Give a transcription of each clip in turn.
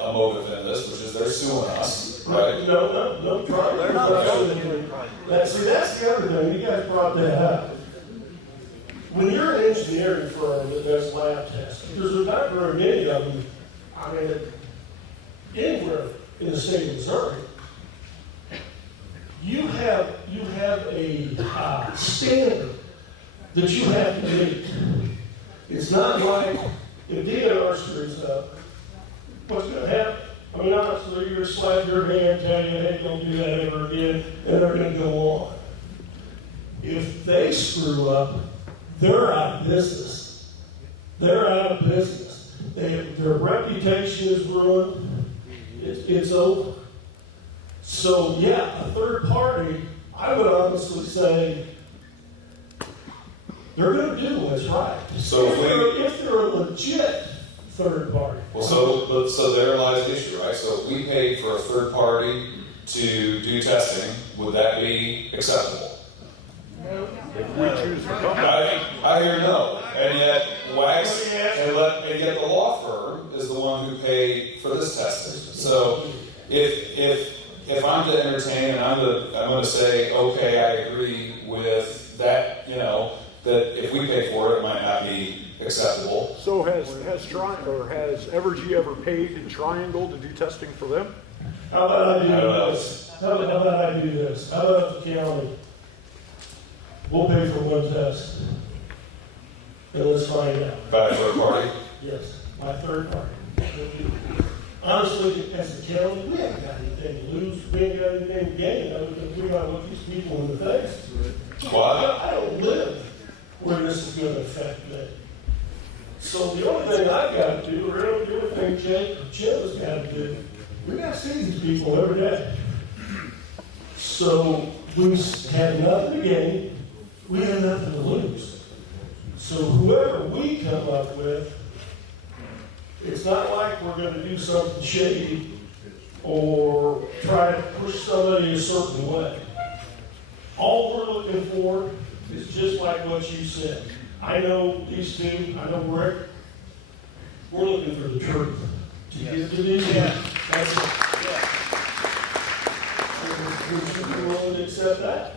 a motive in this, which is they're suing us, right? No, they're not suing. See, that's the other thing. You guys brought that up. When you're an engineering firm that does lab tests, there's not very many of them. I mean, anywhere in the state of Missouri, you have a standard that you have to meet. It's not like if DNR screws up, what's going to happen? I mean, honestly, you're going to slap your hand, tell you, hey, don't do that ever again, and they're going to go on. If they screw up, they're out of business. They're out of business. Their reputation is ruined. It's over. So, yeah, a third party, I would honestly say, they're going to do what's right. So if they're a legit third party. Well, so there lies the issue, right? So if we paid for a third party to do testing, would that be acceptable? No. If we choose to come. I hear no, and yet Wax and yet the law firm is the one who paid for this testing. So if I'm to entertain and I'm going to say, okay, I agree with that, that if we pay for it, it might not be acceptable. So has Evergy ever paid in Triangle to do testing for them? How about I do this? How about I do this? How about the county? We'll pay for one test. And let's find out. By a third party? Yes, by a third party. Honestly, as a county, we haven't got anything to lose. We ain't got anything to gain other than we got to look these people in the face. Why? I don't live where this is going to affect me. So the only thing I've got to do, or the only thing Jim has got to do, we got to see these people every day. So we have nothing to gain, we have nothing to lose. So whoever we come up with, it's not like we're going to do something shady or try to push somebody a certain way. All we're looking for is just like what you said. I know these two, I know Rick. We're looking for the truth. To get to do that, that's it. We should be willing to accept that.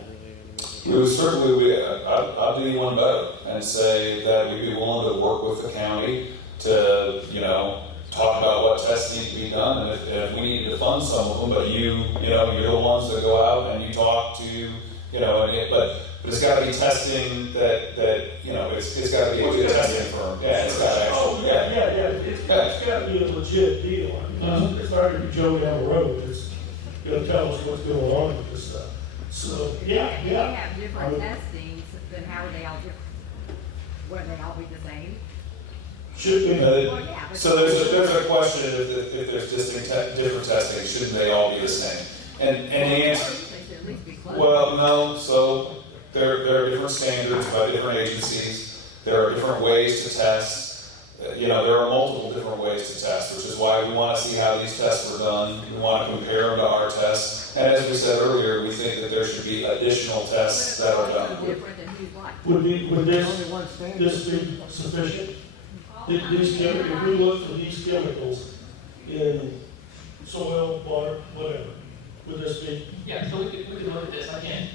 We would certainly, I'll do you one better and say that we'd be willing to work with the county to, talk about what tests need to be done, and if we need to fund some of them, but you're the ones that go out and you talk to, but it's got to be testing that it's got to be a good testing firm. Yeah, it's got to actually. Oh, yeah. It's got to be a legit deal. I mean, it's not going to be Joe down the road. It's going to tell us what's going on with this stuff. So, yeah. If they have different testings, then how are they all different? Wouldn't they all be the same? Should be. So there's a question if there's different testing, shouldn't they all be the same? And the answer. Well, no. So there are different standards by different agencies. There are different ways to test. There are multiple different ways to test, which is why we want to see how these tests were done. We want to compare them to our tests. And as we said earlier, we think that there should be additional tests that are done. Would this be sufficient? If we look for these chemicals in soil, water, whatever, would this be? Yeah, so we could look at this. I can't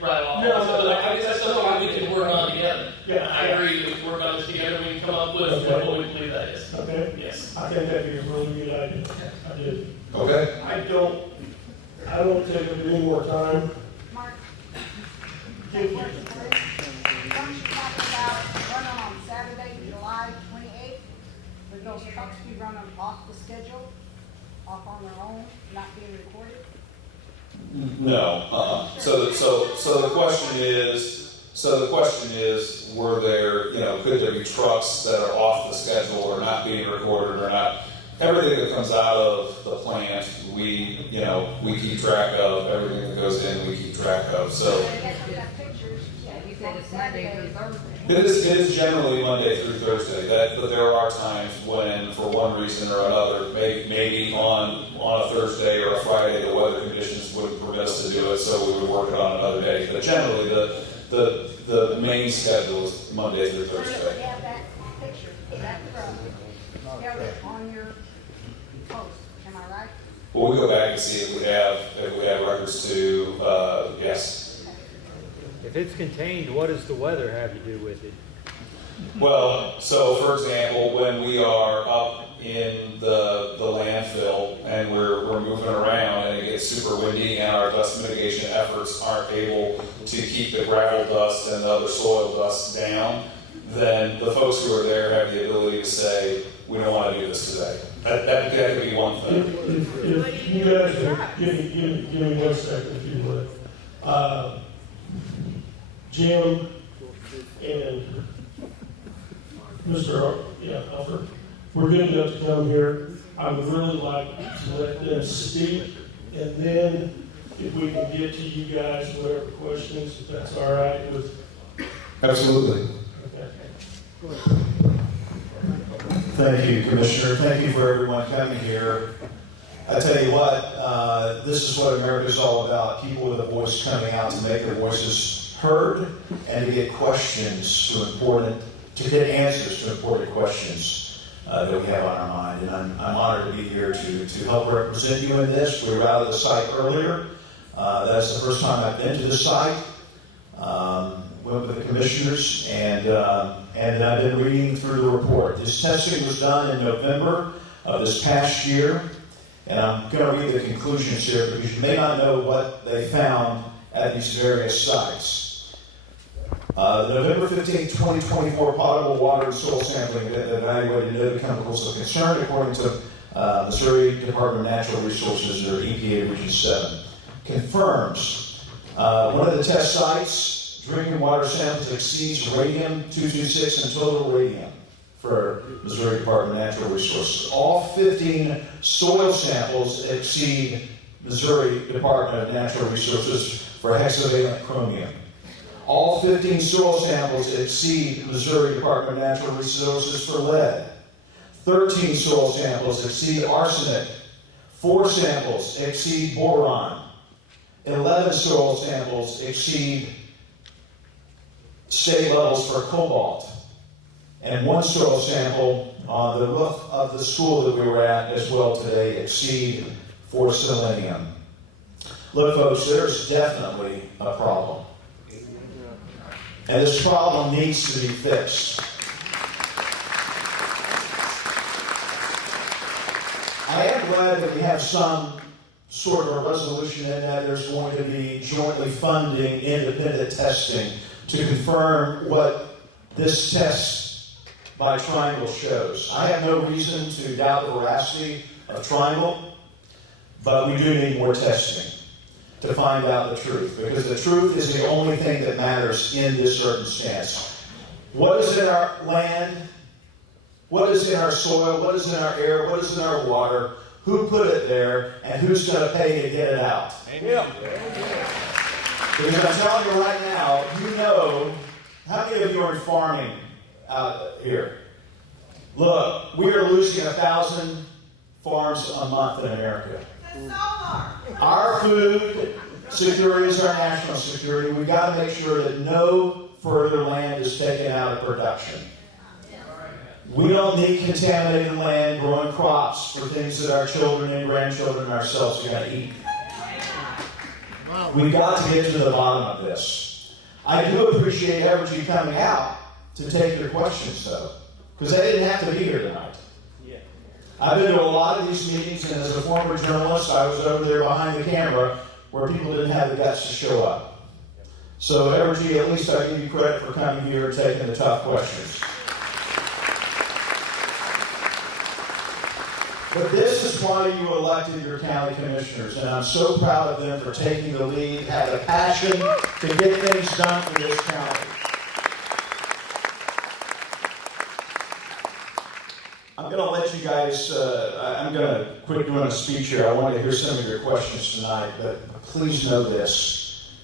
write it off. No, I guess that's something we can work on together. Yeah, I agree. We can work on this together. We can come up with what we believe that is. Okay. Yes. I think that'd be a really good idea. I do. Okay. I don't take up any more time. Mark, Thank you. don't you talk about running on Saturday, July 28th? Would those trucks be running off the schedule, off on their own, not being recorded? No. So the question is, were there, could there be trucks that are off the schedule or not being recorded or not? Everything that comes out of the plant, we keep track of. Everything that goes in, we keep track of. So You said it's Monday through Thursday. it is generally Monday through Thursday. But there are times when, for one reason or another, maybe on a Thursday or a Friday, the weather conditions wouldn't permit us to do it, so we would work it on another day. But generally, the main schedule is Monday through Thursday. Thursday. Have that picture, that from, on your post. Well, we go back and see if we have records to, yes. If it's contained, what does the weather have to do with it? Well, so for example, when we are up in the landfill and we're moving around and it gets super windy and our dust mitigation efforts aren't able to keep the gravel dust and the other soil dust down, then the folks who are there have the ability to say, we don't want to do this today. That could be one thing. If you guys would give me 1 second, if you would. Jim and Mr. Alfred, we're good enough to come here. I would really like to let them speak, and then if we can get to you guys, whatever questions, if that's all right with. Absolutely. Okay. Thank you, Commissioner. Thank you for everyone coming here. I tell you what, this is what America's all about. People with a voice coming out to make their voices heard and to get questions to get answers to important questions that we have on our mind. And I'm honored to be here to help represent you in this. We were out of the site earlier. That's the first time I've been to the site. Went with the commissioners, and I've been reading through the report. This testing was done in November of this past year, and I'm going to read the conclusions here because you may not know what they found at these various sites. The November 15, 2024 potable water and soil sampling evaluated no chemicals of concern according to Missouri Department of Natural Resources, or EPA Region 7. Confirms one of the test sites, drinking water samples exceeds radium-226 and total radium for Missouri Department of Natural Resources. All 15 soil samples exceed Missouri Department of Natural Resources for hexavalent chromium. All 15 soil samples exceed Missouri Department of Natural Resources for lead. 13 soil samples exceed arsenic. 4 samples exceed boron. 11 soil samples exceed state levels for cobalt. And 1 soil sample on the roof of the school that we were at as well today exceed for selenium. Look, folks, there's definitely a problem. And this problem needs to be fixed. I am glad that we have some sort of a resolution in that there's going to be jointly funding independent testing to confirm what this test by Triangle shows. I have no reason to doubt the veracity of Triangle, but we do need more testing to find out the truth, because the truth is the only thing that matters in this circumstance. What is in our land? What is in our soil? What is in our air? What is in our water? Who put it there? And who's going to pay to get it out? Amen. Because I'm telling you right now, you know, how many of you are in farming out here? Look, we are losing 1,000 farms a month in America. Our food security is our national security. We've got to make sure that no further land is taken out of production. We don't need contaminated land growing crops for things that our children and grandchildren and ourselves are going to eat. We've got to get to the bottom of this. I do appreciate Evergy coming out to take your questions, though, because they didn't have to be here tonight. I've been to a lot of these meetings, and as a former journalist, I was over there behind the camera where people didn't have the guts to show up. So, Evergy, at least I give you credit for coming here and taking the tough questions. But this is why you elected your county commissioners, and I'm so proud of them for taking the lead, have a passion to get things done for this county. I'm going to let you guys, I'm going to quit doing a speech here. I want to hear some of your questions tonight, but please know this.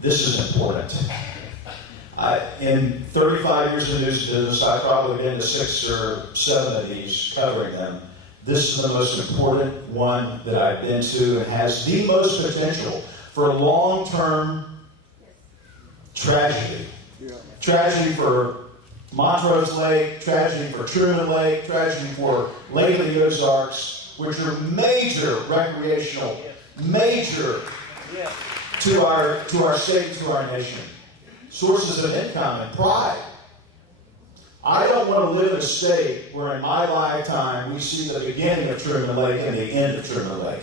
This is important. In 35 years of news business, I've probably been to 6 or 7 of these, covering them. This is the most important one that I've been to and has the most potential for long-term tragedy. Tragedy for Montrose Lake, tragedy for Truman Lake, tragedy for Lake of the Ozarks, which are major recreational, major to our state, to our nation. Sources of income and pride. I don't want to live in a state where in my lifetime we see the beginning of Truman Lake and the end of Truman Lake.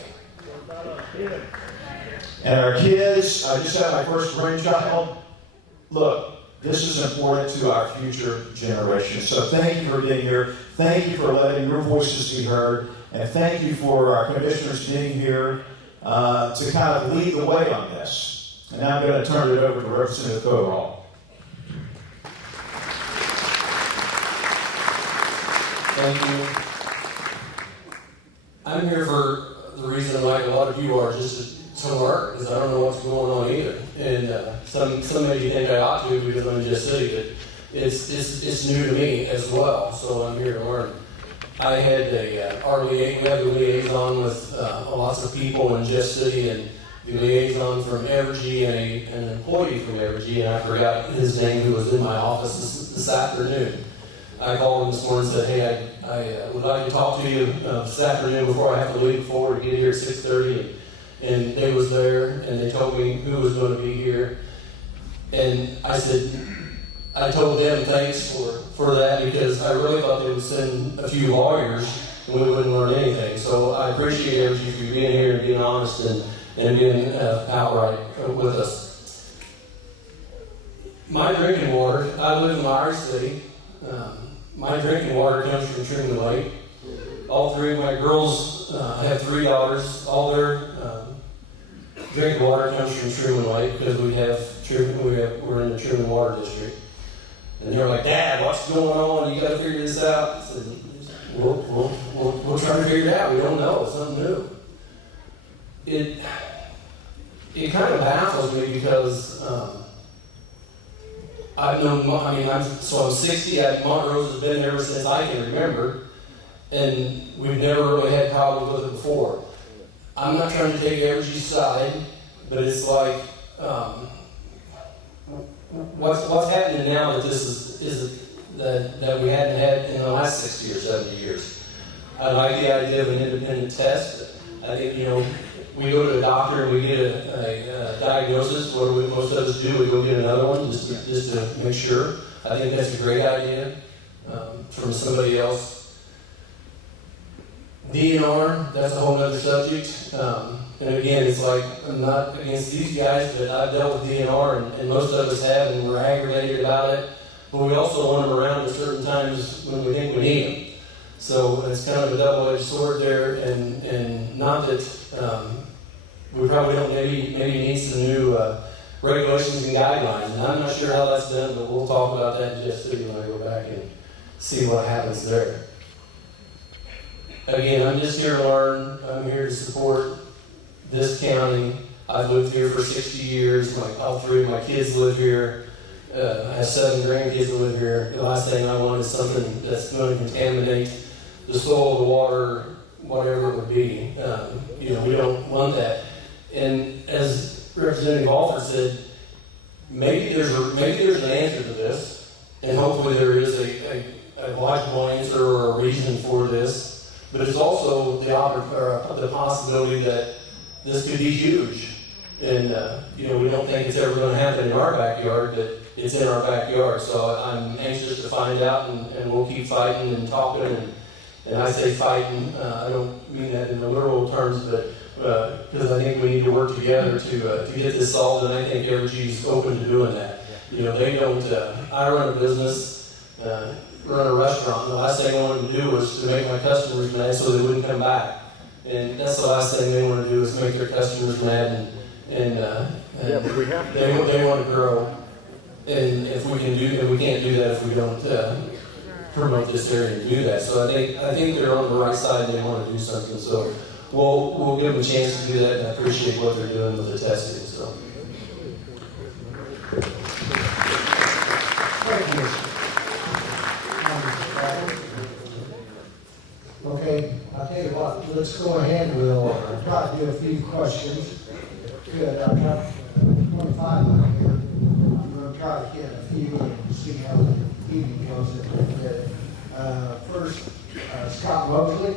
And our kids, I just had my first grandchild. Look, this is important to our future generations. So thank you for being here. Thank you for letting your voices be heard. And thank you for our commissioners being here to kind of lead the way on this. And now I'm going to turn it over to Representative Townhall. Thank you. I'm here for the reason, like a lot of you are, just to learn, because I don't know what's going on either. And some maybe think I ought to because I'm in Just City, but it's new to me as well. So I'm here to learn. I had we have a liaison with lots of people in Just City, and the liaison from Evergy and an employee from Evergy, and I forgot his name, who was in my office this afternoon. I called him this morning and said, hey, I would like to talk to you this afternoon before I have to leave forward to get here at 6:30. And they was there, and they told me who was going to be here. And I told them thanks for that, because I really thought they would send a few lawyers and we wouldn't learn anything. So I appreciate everybody for being here and being honest and being outright with us. My drinking water, I live in Irish City. My drinking water comes from Truman Lake. All three of my girls, I have 3 daughters, all their drinking water comes from Truman Lake, because we're in the Truman Water District. And they're like, Dad, what's going on? You got to figure this out. I said, we'll try to figure it out. We don't know. It's something new. It kind of baffles me, because I'm 60. Montrose has been there ever since I can remember, and we've never really had problems with it before. I'm not trying to take Evergy's side, but it's like, what's happening now that this is that we hadn't had in the last 60 or 70 years. I like the idea of an independent test. I think, we go to a doctor and we get a diagnosis. What do most of us do? We go get another one just to make sure. I think that's a great idea from somebody else. DNR, that's a whole other subject. And again, it's like, I'm not against these guys, but I've dealt with DNR, and most of us have, and we're aggravated about it. But we also want them around at certain times when we think we need them. So it's kind of a double-edged sword there, and not that we probably don't maybe need some new regulations and guidelines. And I'm not sure how that's done, but we'll talk about that in just a second when I go back and see what happens there. Again, I'm just here to learn. I'm here to support this county. I've lived here for 60 years. All 3 of my kids live here. I have 7 grandkids that live here. The last thing I want is something that's going to contaminate the soil, the water, whatever it would be. We don't want that. And as Representative Alford said, maybe there's an answer to this, and hopefully there is a logical answer or a reason for this. But it's also the possibility that this could be huge. And, we don't think it's ever going to happen in our backyard, but it's in our backyard. So I'm anxious to find out, and we'll keep fighting and talking. And I say fighting, I don't mean that in the literal terms, but because I think we need to work together to get this solved, and I think Evergy's open to doing that. They don't, I run a business, run a restaurant, and the last thing I wanted to do was to make my customers mad so they wouldn't come back. And that's the last thing they want to do, is make their customers mad, and but we have to. They want to grow. And if we can't do that if we don't promote this area and do that. So I think they're on the right side and they want to do something. So we'll give them a chance to do that, and I appreciate what they're doing with the testing. So. Thank you. Okay, I'll tell you what, let's go ahead, we'll try to do a few questions. Good, I've got 25 on here. I'm going to try to get a few and see how the evening goes. First, Scott Mosley.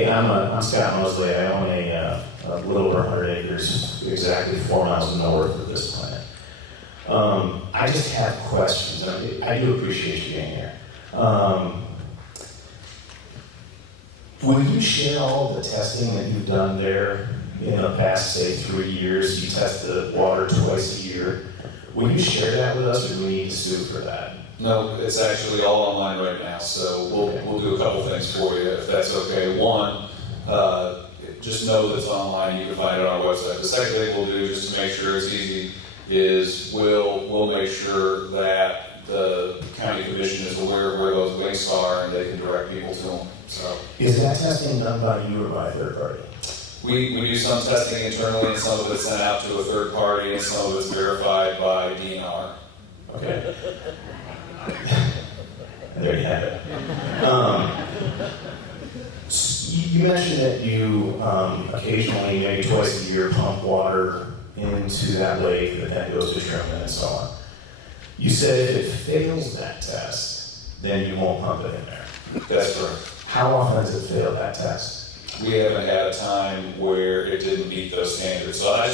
Hey, I'm Scott Mosley. I own a little over 100 acres, exactly 4 miles north of this plant. I just have questions. I do appreciate you being here. Will you share all the testing that you've done there in the past, say, 3 years? You test the water twice a year. Will you share that with us, or do we need to sue for that? No, it's actually all online right now, so we'll do a couple things for you, if that's okay. One, just know that it's online, you can find it on our website. The second thing we'll do, just to make sure it's easy, is we'll make sure that the county commission is aware of where those links are and they can direct people to them. So, is that testing done by you or by a third party? we do some testing internally, and some of it's sent out to a third party, and some of it's verified by DNR. Okay. There you have it. You mentioned that you occasionally, maybe twice a year, pump water into that lake that then goes to Truman and so on. You said if it fails that test, then you won't pump it in there. That's correct. How often has it failed that test? We haven't had a time where it didn't meet those standards. So I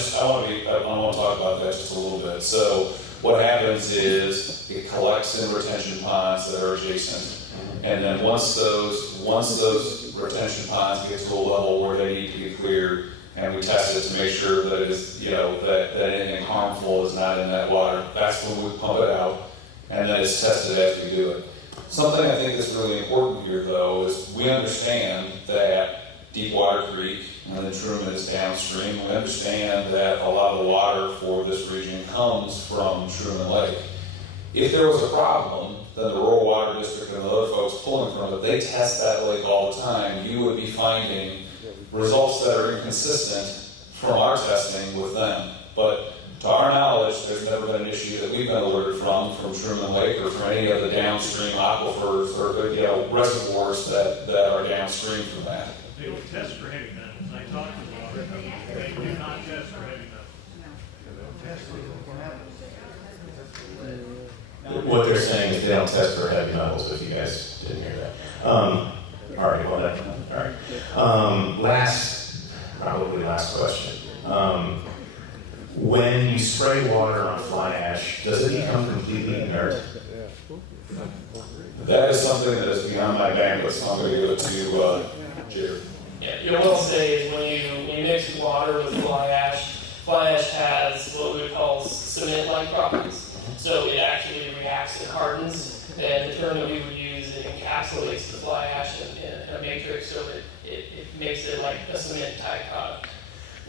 want to talk about that just a little bit. So what happens is it collects in retention ponds that are adjacent, and then once those retention ponds get to a level where they need to be cleared, and we test it to make sure that it is, that anything harmful is not in that water, that's when we pump it out, and then it's tested as we do it. Something I think that's really important here, though, is we understand that Deepwater Creek and then Truman is downstream. We understand that a lot of the water for this region comes from Truman Lake. If there was a problem, then the Rural Water District and the other folks pulling from it, they test that lake all the time. You would be finding results that are inconsistent from our testing with them. But to our knowledge, there's never been an issue that we've been alerted from Truman Lake or from any of the downstream aquifers or reservoirs that are downstream from that. They don't test for heavy metals. I talked to them. They do not test for heavy metals. What they're saying is they don't test for heavy metals, if you guys didn't hear that. All right, well, all right. Last question. When you spray water on fly ash, does it become completely inert? That is something that is beyond my bandwidth, so I'm going to give it to Jared. Yeah, what I'll say is when you mix water with fly ash has what we would call cement-like properties. So it actually reacts and hardens, and the term that we would use, it encapsulates the fly ash in a matrix, so it makes it like a cement-type product.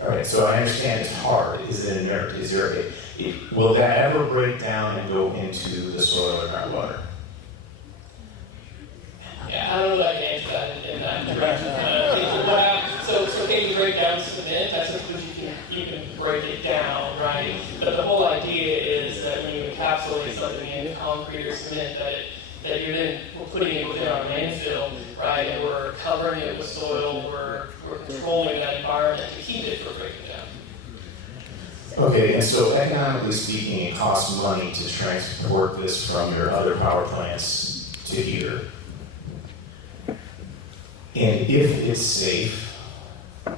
All right, so I understand it's hard. Is it inert? Will that ever break down and go into the soil or groundwater? Yeah, I don't know that I can answer that in that direction. So can you break down cement? That's because you can break it down, right? But the whole idea is that when you encapsulate something in concrete or cement, that we're putting it within our landfill, right? And we're covering it with soil. We're controlling that environment to keep it from breaking down. Okay, and so economically speaking, it costs money to transport this from your other power plants to here. And if it's safe,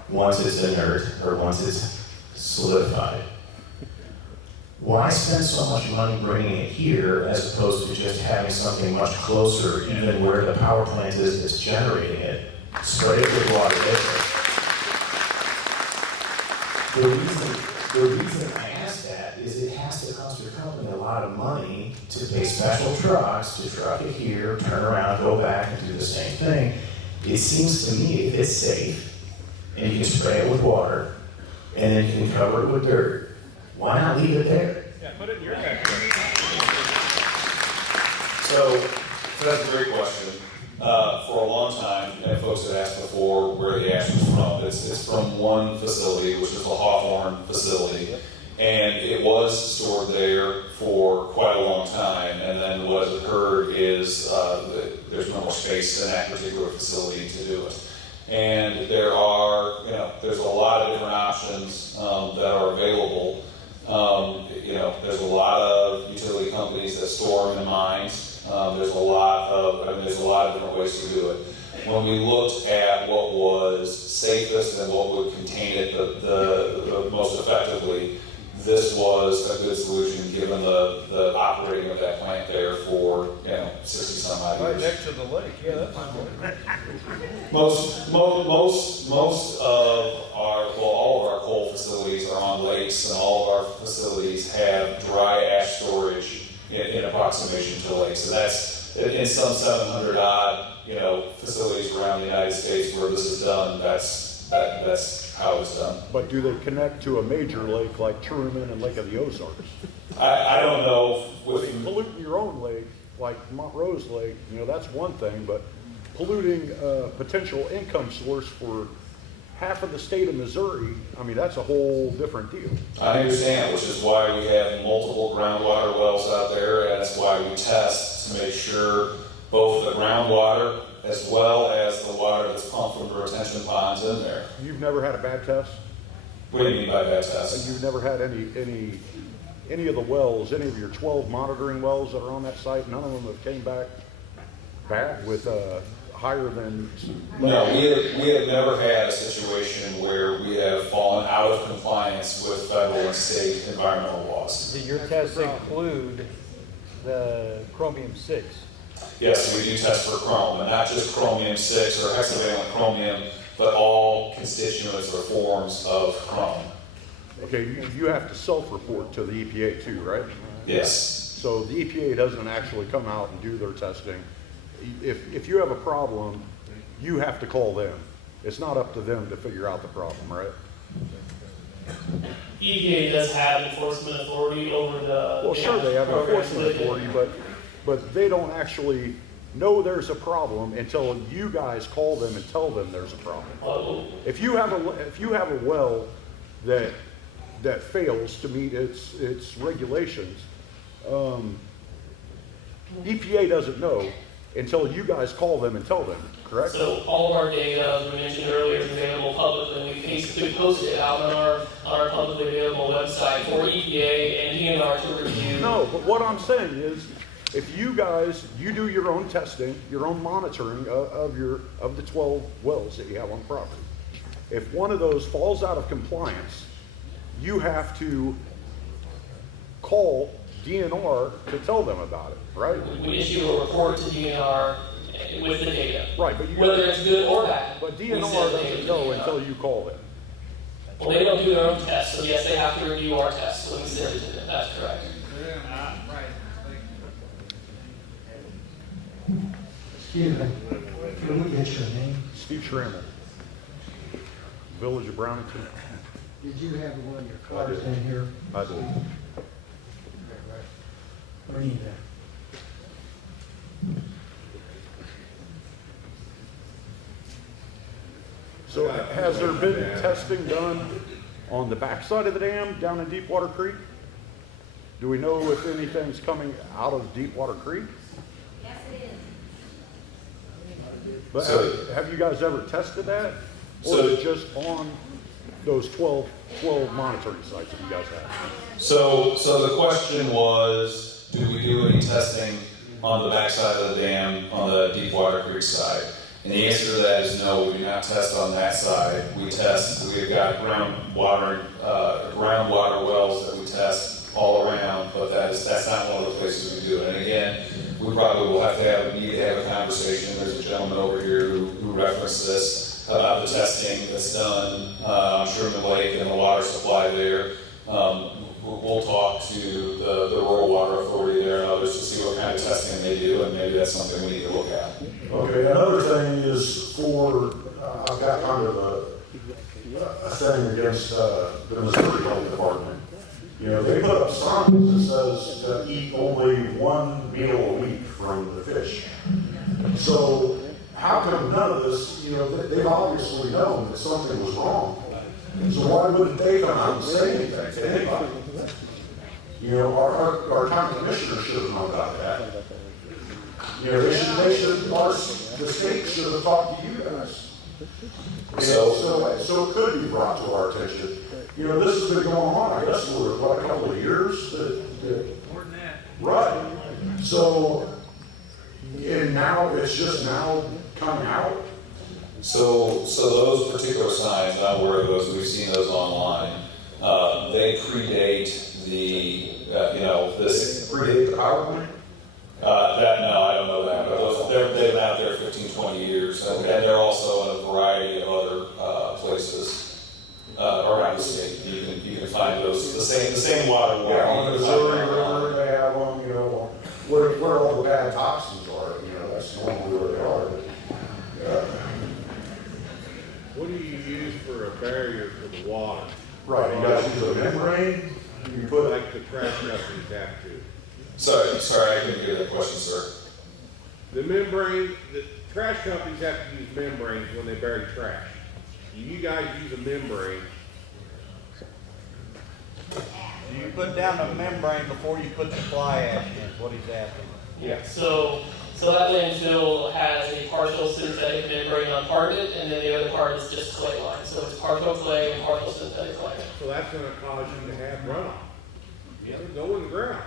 once it's inert or once it's solidified, why spend so much money bringing it here as opposed to just having something much closer, even where the power plant is that's generating it, spray it with water there? The reason I ask that is it has to cost your company a lot of money to pay special trucks to truck it here, turn around, go back and do the same thing. It seems to me if it's safe and you can spray it with water and then you can cover it with dirt, why not leave it there? Yeah, put it in your backyard. So that's a great question. For a long time, and folks had asked before where the ash was from. It's from one facility, which is the Hawthorne facility, and it was stored there for quite a long time. And then what has occurred is there's no more space in that particular facility to do it. And there's a lot of different options that are available. There's a lot of utility companies that store them in mines. There's a lot of different ways to do it. when we looked at what was safest and what would contain it the most effectively, this was a good solution given the operating of that plant there for 60 some odd years. Right next to the lake, yeah, that's fine. Most of our, well, all of our coal facilities are on lakes, and all of our facilities have dry ash storage in approximation to lakes. So that's in some 700 odd facilities around the United States where this is done. That's how it's done. But do they connect to a major lake like Truman and Lake of the Ozarks? I don't know. Polluting your own lake, like Montrose Lake, that's one thing, but polluting a potential income source for half of the state of Missouri, that's a whole different deal. I understand, which is why we have multiple groundwater wells out there, and that's why we test to make sure both the groundwater as well as the water that's pumped from the retention ponds in there. You've never had a bad test? What do you mean by bad test? You've never had any of the wells, any of your 12 monitoring wells that are on that site, none of them have came back bad with higher than... No, we have never had a situation where we have fallen out of compliance with federal and state environmental laws. Do your tests include the chromium-6? Yes, we do test for chrome, and not just chromium-6 or hexavalent chromium, but all constituents or forms of chrome. Okay, you have to self-report to the EPA too, right? Yes. So the EPA doesn't actually come out and do their testing. If you have a problem, you have to call them. It's not up to them to figure out the problem, right? EPA does have enforcement authority over the. Well, sure, they have enforcement authority, but they don't actually know there's a problem until you guys call them and tell them there's a problem. If you have a well that fails to meet its regulations, EPA doesn't know until you guys call them and tell them, correct? So all of our data, as we mentioned earlier, is available publicly. We posted it out on our publicly available website for EPA and DNR to review. No, but what I'm saying is, if you guys, you do your own testing, your own monitoring of the 12 wells that you have on the property. If one of those falls out of compliance, you have to call DNR to tell them about it, right? We issue a report to DNR with the data. Right, but whether it's good or bad. But DNR doesn't know until you call them. Well, they don't do their own tests, so yes, they have to review our tests, so we send it to them. That's correct. Excuse me, can we get your name? Steve Schrammel, Village of Brownington. Did you have one of your cards in here? I did. Bring that. So has there been testing done on the backside of the dam down in Deepwater Creek? Do we know if anything's coming out of Deepwater Creek? Yes, it is. But have you guys ever tested that? Or So- is it just on those 12 monitoring sites that you guys have? So the question was, do we do any testing on the backside of the dam on the Deepwater Creek side? And the answer to that is no, we do not test on that side. We've got groundwater wells that we test all around, but that's not one of the places we do it. And again, we probably will need to have a conversation. There's a gentleman over here who referenced this about the testing that's done on Truman Lake and the water supply there. We'll talk to the Rural Water Authority there and others to see what kind of testing they do, and maybe that's something we need to look at. Okay, another thing is I've got kind of a thing against the Missouri Health Department. They put up signs that says to eat only one meal a week from the fish. So how come none of this, they've obviously known that something was wrong. So why wouldn't they come out and say anything to anybody? Our county commissioner should have known about that. The state should have talked to you guys. So it could be brought to our attention. This has been going on, I guess, for a couple of years. More than that. Right. So, and now it's just now coming out. So those particular signs, and I'm aware of those, we've seen those online. They predate the, this. Predate the power plant? No, I don't know that, but they've been out there 15, 20 years, and they're also in a variety of other places around the state. You can find those, the same water. Yeah, on the Missouri River, they have them, where all the bad toxins are, that's normally where they are. But, What do you use for a barrier for the water? right, you guys use a membrane, you put, Like the trash companies have to. Sorry, I couldn't hear that question, sir. The membrane, the trash companies have to use membranes when they bury trash. Do you guys use a membrane? Do you put down a membrane before you put the fly ash in, is what he's asking? Yeah, so that landfill has a partial synthetic membrane on part of it, and then the other part is just clay line. So it's partial clay and partial synthetic clay. So that's gonna cause you to have runoff. It'll go in the ground.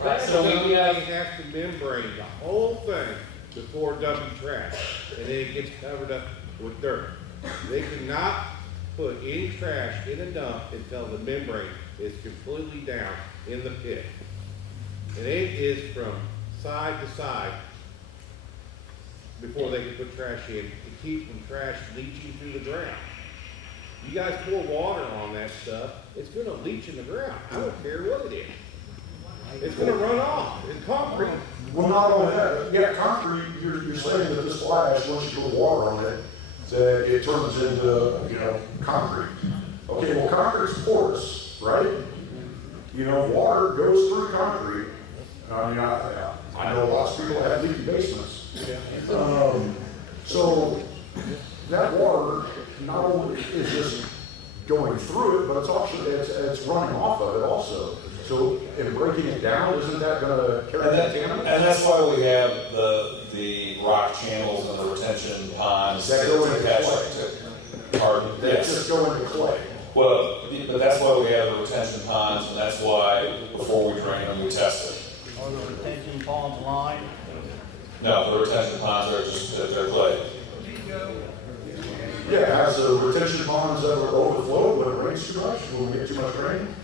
Right, so we have, to membrane the whole thing before dumping trash, and then it gets covered up with dirt. They cannot put any trash in a dump until the membrane is completely down in the pit. And it is from side to side before they can put trash in to keep from trash leaching through the ground. You guys pour water on that stuff, it's gonna leach in the ground. I don't care what it is. It's gonna run off. It's concrete. well, not only that, yeah, concrete, you're saying that this fly ash, once you put water on it, that it turns into, concrete. Okay, well, concrete's porous, right? Water goes through concrete. I mean, I know lots of people have leaky basements. So that water not only is just going through it, but it's also, it's running off of it also. So in breaking it down, isn't that gonna carry contaminants? And that's why we have the rock channels and the retention ponds. That go into catch clay. Pardon? They Yes. just go into clay. Well, but that's why we have the retention ponds, and that's why before we drain them, we test it. Are the retention ponds lined? No, the retention ponds are just, they're clay. Yeah, has the retention ponds ever overflowed when it rains too much, when we get too much rain?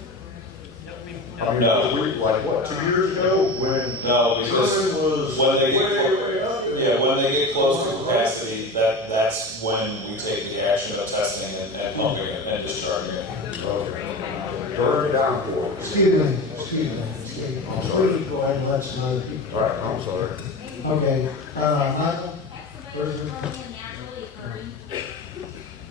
I mean, No. like what, 2 years ago, when No, because Truman was when they get way up? Yeah, when they get close to capacity, that's when we take the action of testing and pumping it and discharging it. Okay. Burn it down for it. Excuse me. Please go ahead and let some other people. All right, I'm sorry. Okay, Michael? Where's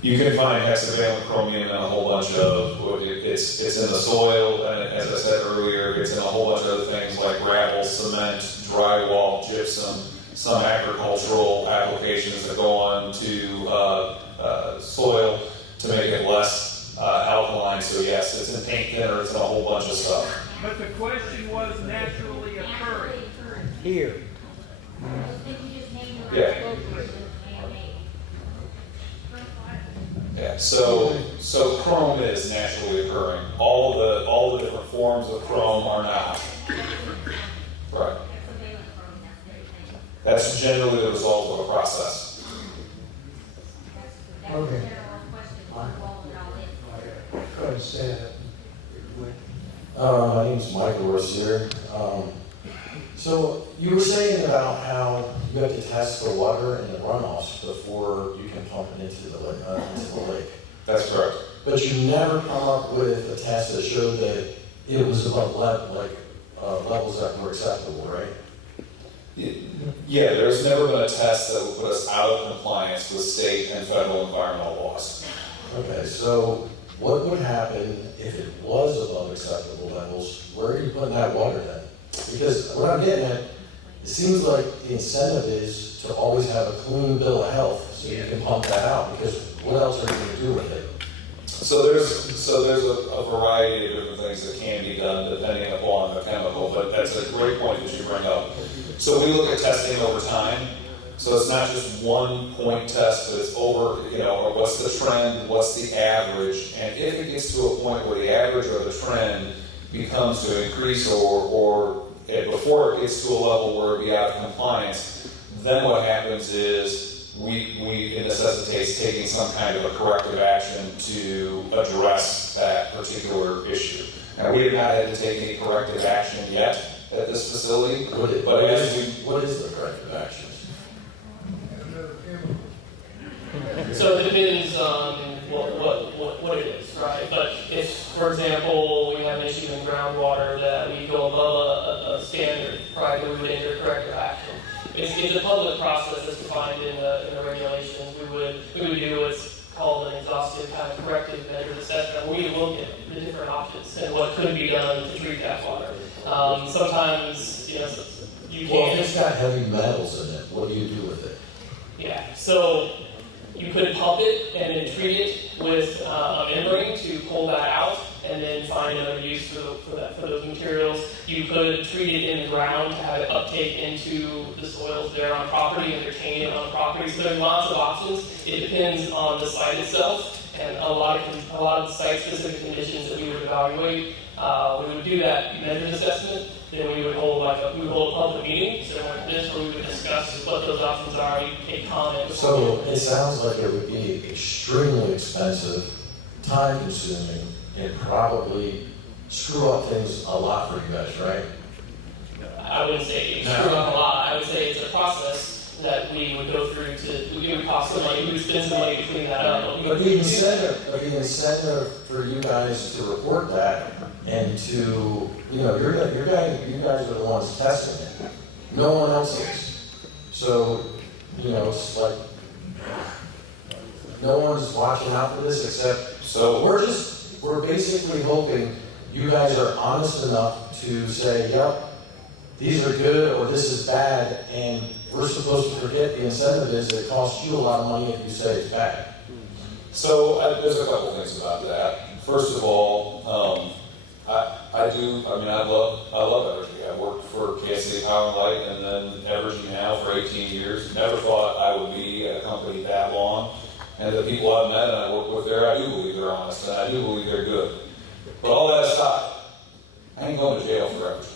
You can find hexavalent chromium in a whole bunch of, it's in the soil, and as I said earlier, it's in a whole bunch of other things like gravel, cement, drywall, gypsum, some agricultural applications that go on to soil to make it less alkaline. So yes, it's in paint thinner, it's in a whole bunch of stuff. But the question was naturally occurring. Here. Yeah. Yeah, so chrome is naturally occurring. All the different forms of chrome are not. Right. That's generally the result of a process. Okay. Go ahead, stand up. My name's Michael Rozier. So you were saying about how you have to test the water and the runoffs before you can pump it into the lake. That's correct. But you never come up with a test that showed that it was above levels that were acceptable, right? Yeah, there's never been a test that would put us out of compliance with state and federal environmental laws. Okay, so what would happen if it was above acceptable levels? Where are you putting that water then? Because what I'm getting at, it seems like the incentive is to always have a clean bill of health so you can pump that out, because what else are you going to do with it? So there's a variety of different things that can be done depending upon the chemical, but that's a great point that you bring up. So we look at testing over time. So it's not just one point test, but it's over, or what's the trend, what's the average, and if it gets to a point where the average or the trend becomes to increase or before it gets to a level where it'll be out of compliance, then what happens is it necessitates taking some kind of a corrective action to address that particular issue. And we have not had to take any corrective action yet at this facility, What is the corrective action? So it depends on what it is, right? But if, for example, we have an issue in groundwater that we go above a standard, right, then we would enter corrective action. It's a public process that's defined in the regulations. We would do what's called an exhaustive kind of corrective measures assessment. We look at the different options and what could be done to treat that water. Sometimes, you Well, can't. if it's got heavy metals in it, what do you do with it? Yeah, so you could pump it and then treat it with a membrane to pull that out and then find another use for those materials. You could treat it in the ground to have it uptake into the soils there on property and retain it on property. So there's lots of options. It depends on the site itself and a lot of the site-specific conditions that we would evaluate. We would do that measures assessment. Then we would hold a public meeting, so like this, where we would discuss what those options are. You take comments. So it sounds like it would be extremely expensive, time-consuming, and probably screw up things a lot for you guys, right? I wouldn't say screw up a lot. I would say it's a process that we would go through we would cost some money, we would spend some money to clean that up. But the incentive for you guys to report that and to, you guys are the ones testing it. No one else is. So, it's like, no one's watching out for this except, so we're basically hoping you guys are honest enough to say, yep, these are good or this is bad, and we're supposed to forget the incentive is that it costs you a lot of money if you say it's bad. So there's a couple things about that. First of all, I love Evergy. I worked for KSA Power and Light and then Evergy now for 18 years. Never thought I would be at a company that long. And the people I've met and I work with there, I do believe they're honest and I do believe they're good. But all that aside, I ain't going to jail for Evergy.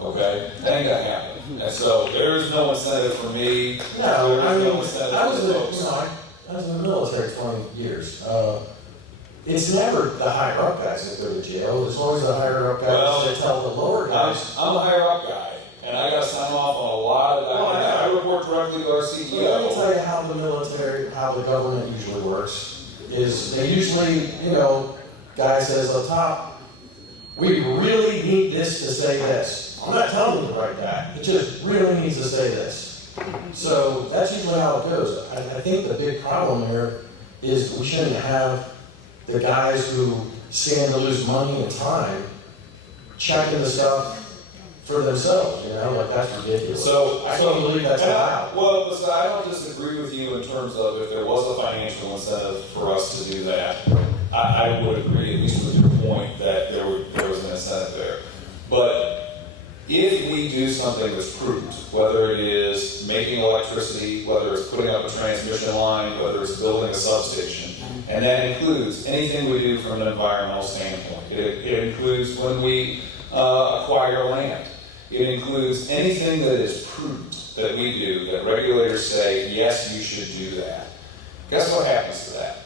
Okay? That ain't gonna happen. And so there's no incentive for me. No, I mean, incentive I was for folks. I was in the military 20 years. It's never the higher up guys that go to jail. It's always the higher up guys that tell the lower guys. I'm a higher up guy, and I got to sign off on a lot of that. I report directly to our CEO. Let me tell you how the military, how the government usually works. Is they usually, guy says up top, we really need this to say this. I'm not telling you to write that. It just really needs to say this. So that's usually how it goes. I think the big problem here is we shouldn't have the guys who stand to lose money and time checking the stuff for themselves, that's ridiculous. I can't believe that's allowed. Well, listen, I don't disagree with you in terms of if there was a financial incentive for us to do that. I would agree, at least with your point, that there was an incentive there. But if we do something that's prudent, whether it is making electricity, whether it's putting up a transmission line, whether it's building a substation, and that includes anything we do from an environmental standpoint. It includes when we acquire land. It includes anything that is prudent that we do, that regulators say, yes, you should do that. Guess what happens to that?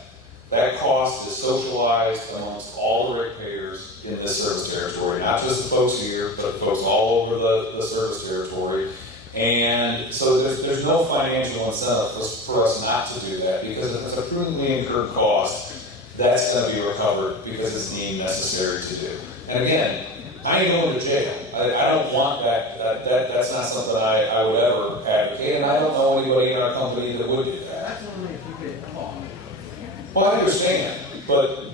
That cost is socialized amongst all the ratepayers in this service territory, not just the folks here, but folks all over the service territory. And so there's no financial incentive for us not to do that, because if it's a prudently incurred cost, that's going to be recovered because it's deemed necessary to do. And again, I ain't going to jail. I don't want that. That's not something I would ever advocate, and I don't know anybody in our company that would do that. That's only if you get caught. Well, I understand, but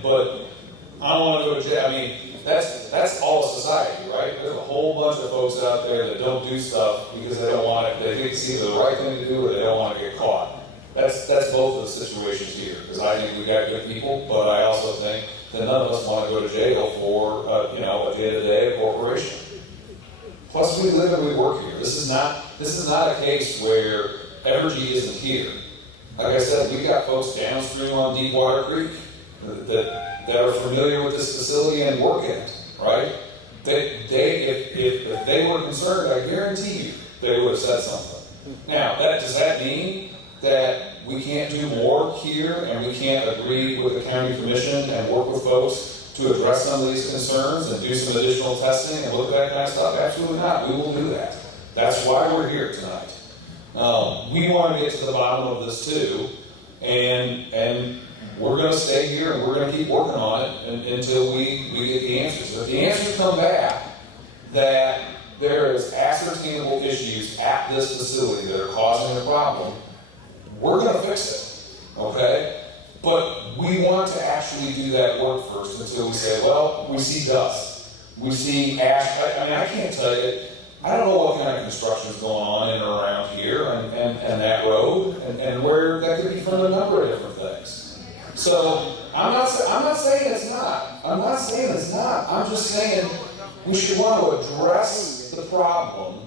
I don't want to go to jail. I mean, that's all of society, right? There's a whole bunch of folks out there that don't do stuff because they don't want it. They think it's either the right thing to do or they don't want to get caught. That's both of the situations here. Because I think we got good people, but I also think that none of us want to go to jail for at the end of the day, a corporation. Plus, we live and we work here. This is not a case where Evergy isn't here. Like I said, we got folks downstream on Deepwater Creek that are familiar with this facility and work in it, right? If they were concerned, I guarantee you they would have said something. Now, does that mean that we can't do more here and we can't agree with the county commission and work with folks to address some of these concerns and do some additional testing and look at that kind of stuff? Absolutely not. We will do that. That's why we're here tonight. We want to get to the bottom of this too, and we're going to stay here and we're going to keep working on it until we get the answers. If the answers come back that there is ascertainable issues at this facility that are causing the problem, we're going to fix it, okay? But we want to actually do that work first until we say, well, we see dust, we see ash. I mean, I can't tell you, I don't know what kind of construction is going on in or around here and that road and where that could be from a number of different things. So I'm not saying it's not. I'm not saying it's not. I'm just saying we should want to address the problem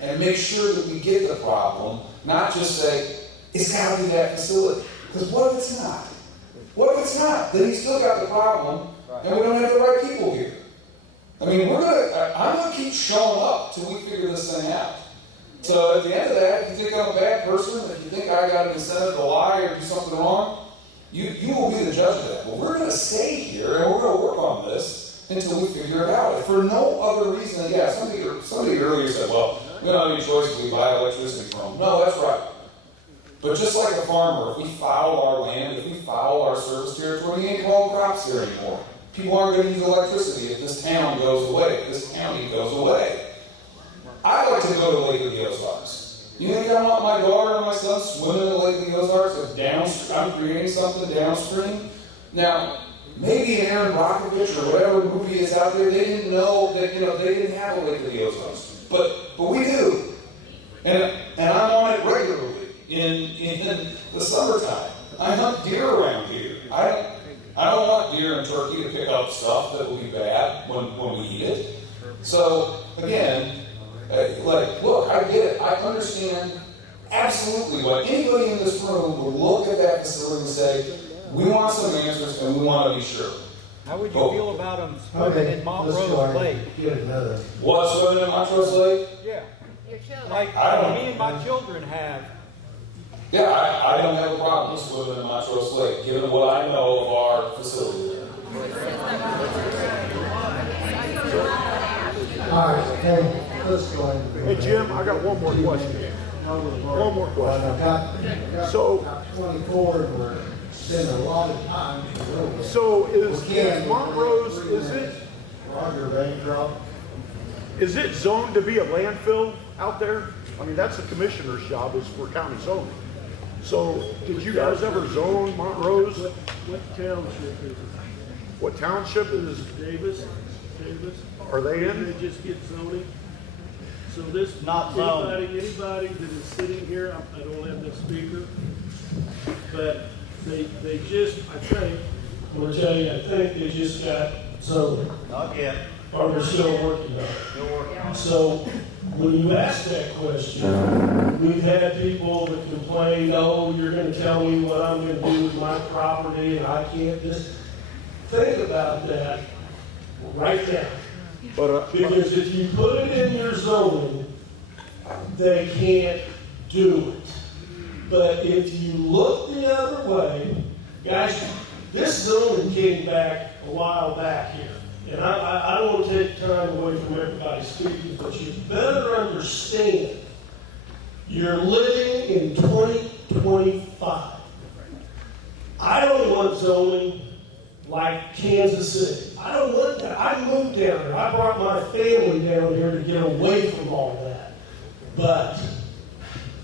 and make sure that we get the problem, not just say, it's got to be that facility. Because what if it's not? What if it's not? Then he's still got the problem, and we don't have the right people here. I mean, I'm going to keep showing up till we figure this thing out. So at the end of that, if you think I'm a bad person, if you think I got an incentive to lie or do something wrong, you will be the judge of that. But we're going to stay here, and we're going to work on this until we figure it out. If for no other reason, yeah, somebody earlier said, well, we don't have any choice if we buy electricity from them. No, that's right. But just like a farmer, if we foul our land, if we foul our service territory, we ain't growing crops here anymore. People aren't going to use electricity if this town goes away, if this county goes away. I like to go to Lake of the Ozarks. You think I want my daughter and my son swimming in the Lake of the Ozarks if I'm creating something downstream? Now, maybe in Aaron Brockovich or whatever movie is out there, they didn't know that, they didn't have a Lake of the Ozarks. But we do. And I'm on it regularly in the summertime. I hunt deer around here. I don't want deer and turkey to pick up stuff that will be bad when we eat it. So, again, look, I get it. I understand absolutely why anybody in this room will look at that facility and say, we want some answers and we want to be sure. How would you feel about them swimming in Montrose Lake? What, swimming in Montrose Lake? Yeah. Your children. Like me and my children have. Yeah, I don't have a problem with swimming in Montrose Lake, given what I know of our facility. All right, okay, let's go ahead. Hey, Jim, I got one more question. One more question. I've got So, 24, and we're spending a lot of time. So is Montrose, Roger Bancroft. is it zoned to be a landfill out there? I mean, that's the commissioner's job, is for county zoning. So, did you guys ever zone Montrose? What township is it? What township is? Davis. Are they in? They just get zoning. So this, Not zoned. anybody that is sitting here, I don't have the speaker, but they just, I think, I'm gonna tell you, I think they just got zoning. Not yet. Or they're still working on it. Still working on it. So when you ask that question, we've had people that complain, oh, you're gonna tell me what I'm gonna do with my property and I can't just think about that right now. Because if you put it in your zoning, they can't do it. But if you look the other way, guys, this zoning came back a while back here. And I don't want to take time away from everybody speaking, but you better understand you're living in 2025. I don't want zoning like Kansas City. I don't want that. I moved down here. I brought my family down here to get away from all that. But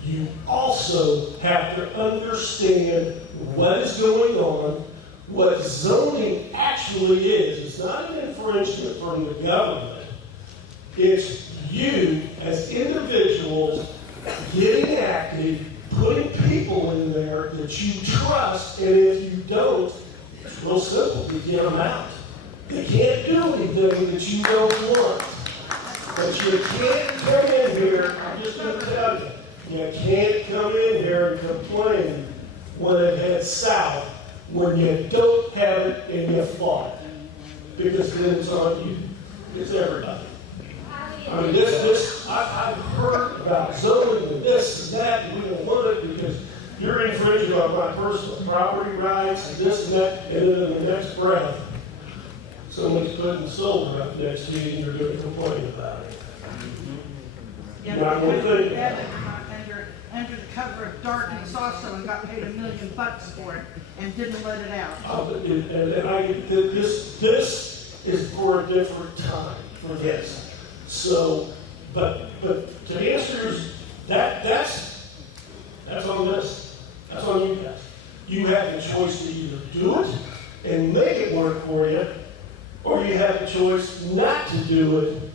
you also have to understand what is going on, what zoning actually is. It's not an infringement from the government. It's you as individuals getting active, putting people in there that you trust, and if you don't, it's real simple, you get them out. They can't do anything that you don't want. But you can't come in here, I'm just going to tell you, you can't come in here and complain when it heads south when you don't have it and you fought it. Because then it's on you. It's everybody. I mean, I've heard about zoning and this and that, and we don't want it because you're infringing on my personal property rights, and this and that, and then in the next breath, someone's putting solar up next to you and you're gonna complain about it. Yeah, Not but one thing. you had it under the cover of darkness also and got paid $1 million for it and didn't let it out. And I, this is for a different time for this. So, but to answer yours, that's on this. That's on you guys. You have the choice to either do it and make it work for you, or you have the choice not to do it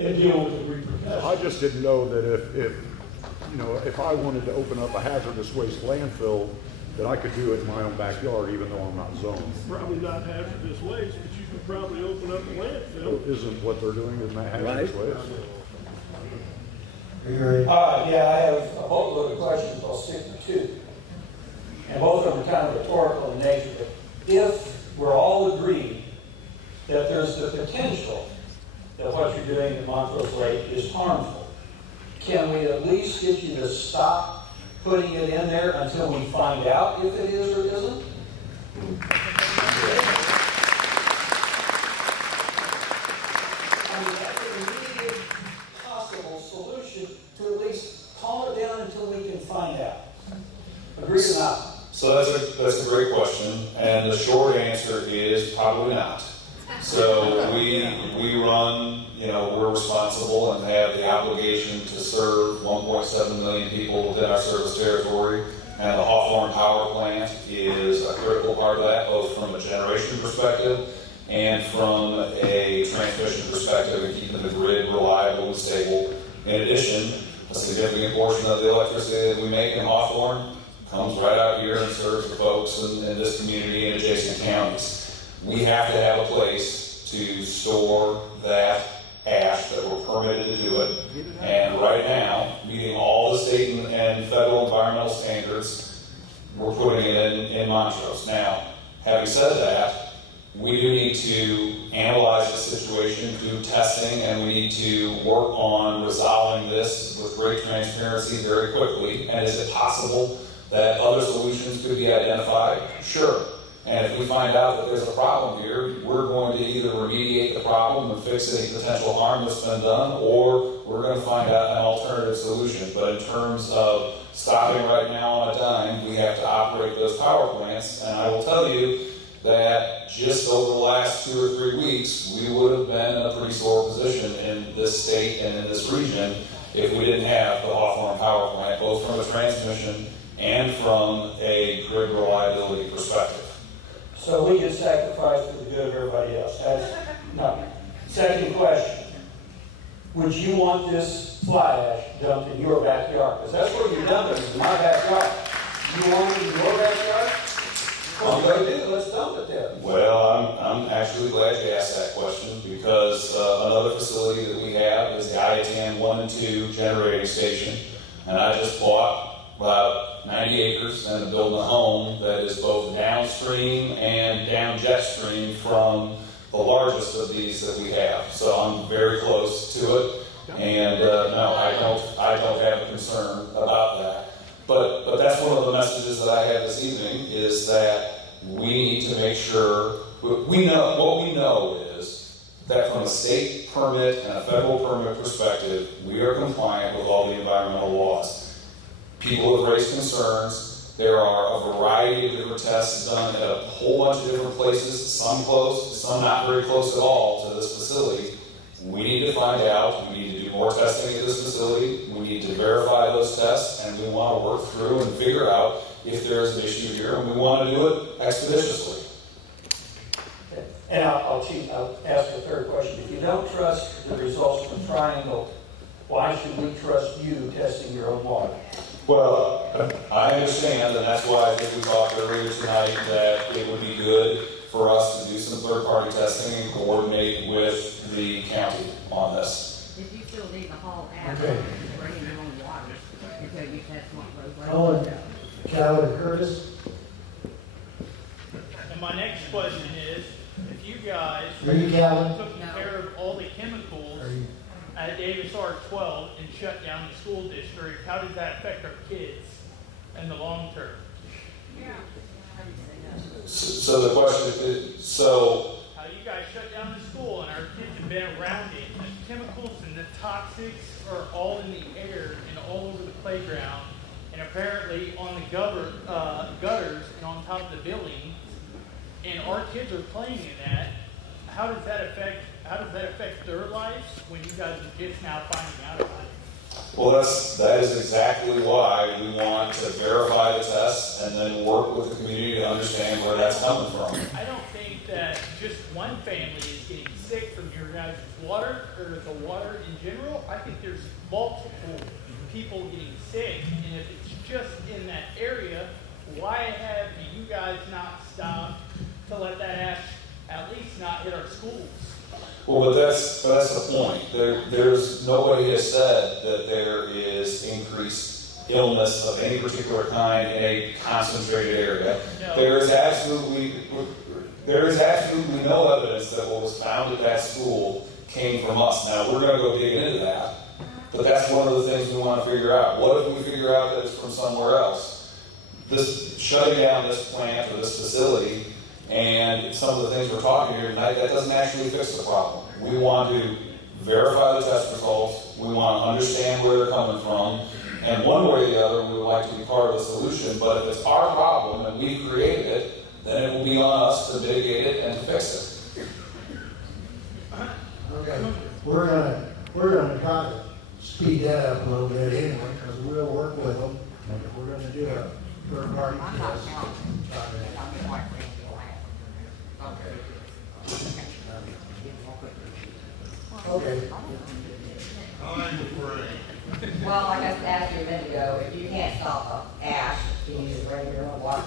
and deal with the repercussions. I just didn't know that if I wanted to open up a hazardous waste landfill, that I could do it in my own backyard, even though I'm not zoned. Probably not hazardous waste, but you could probably open up a landfill. Isn't what they're doing in that hazardous waste? Are you ready? Yeah, I have a boatload of questions, I'll stick to two. And both of them are kind of rhetorical in nature, but if we're all agreed that there's the potential that what you're doing at Montrose Lake is harmful, can we at least get you to stop putting it in there until we find out if it is or isn't? I mean, that's an immediate possible solution to at least calm it down until we can find out. Agree or not? So that's a great question, and the short answer is probably not. So we run, we're responsible and have the obligation to serve 1.7 million people within our service territory, and the Hawthorne Power Plant is a critical part of that, both from a generation perspective and from a transmission perspective, and keeping the grid reliable and stable. In addition, a significant portion of the electricity that we make in Hawthorne comes right out here and serves the folks in this community and adjacent counties. We have to have a place to store that ash that we're permitted to do it. And right now, meeting all the state and federal environmental standards, we're putting it in Montrose. Now, having said that, we do need to analyze the situation, do testing, and we need to work on resolving this with great transparency very quickly. And is it possible that other solutions could be identified? Sure. And if we find out that there's a problem here, we're going to either remediate the problem and fix any potential harm that's been done, or we're going to find out an alternative solution. But in terms of stopping right now on a dime, we have to operate those power plants. And I will tell you that just over the last 2 or 3 weeks, we would have been in a pretty sore position in this state and in this region if we didn't have the Hawthorne Power Plant, both from a transmission and from a grid reliability perspective. So we get sacrificed for the good of everybody else. That's nothing. Second question. Would you want this fly ash dumped in your backyard? Because that's where you're dumping it, in my backyard. You want it in your backyard? Well, you do. Let's dump it there. Well, I'm actually glad you asked that question, because another facility that we have is the IATN 1 and 2 generating station. And I just bought about 90 acres and I'm building a home that is both downstream and down jet stream from the largest of these that we have. So I'm very close to it. And no, I don't have a concern about that. But that's one of the messages that I have this evening, is that we need to make sure, what we know is that from a state permit and a federal permit perspective, we are compliant with all the environmental laws. People have raised concerns. There are a variety of different tests done at a whole bunch of different places, some close, some not very close at all to this facility. We need to find out. We need to do more testing at this facility. We need to verify those tests, and we want to work through and figure out if there's an issue here, and we want to do it expeditiously. And I'll ask a third question. If you don't trust the results from Triangle, why should we trust you testing your own water? Well, I understand, and that's why I think we talked earlier tonight that it would be good for us to do some third-party testing and coordinate with the county on this. If you still need to haul ash, Okay. bring in your own water until you test one of those. Colin, Calvin, and Curtis, And my next question is, if you guys are you Calvin? took care of all the chemicals at Davis R12 and shut down the school district, how does that affect our kids in the long term? So the question is, so, How you guys shut down the school and our kids have been around it. The chemicals and the toxics are all in the air and all over the playground, and apparently on the gutters and on top of the building. And our kids are playing in that. How does that affect their lives when you guys are just now finding out about it? well, that is exactly why we want to verify the tests and then work with the community to understand where that's coming from. I don't think that just one family is getting sick from your guys' water or the water in general. I think there's multiple people getting sick, and if it's just in that area, why have you guys not stopped to let that ash at least not hit our schools? Well, but that's the point. There's nobody has said that there is increased illness of any particular kind in a concentrated area. No. There is absolutely no evidence that what was found at that school came from us. Now, we're going to go digging into that, but that's one of the things we want to figure out. What if we figure out that it's from somewhere else? This shutting down this plant or this facility and some of the things we're talking here tonight, that doesn't actually fix the problem. We want to verify the test results. We want to understand where they're coming from. And one way or the other, we would like to be part of the solution. But if it's our problem and we've created it, then it will be on us to mitigate it and to fix it. Okay, we're gonna try to speed that up a little bit anyway, because we'll work with them. We're gonna do a third-party test. Okay. Well, like I asked you a minute ago, if you can't stop the ash, can you just bring your own water?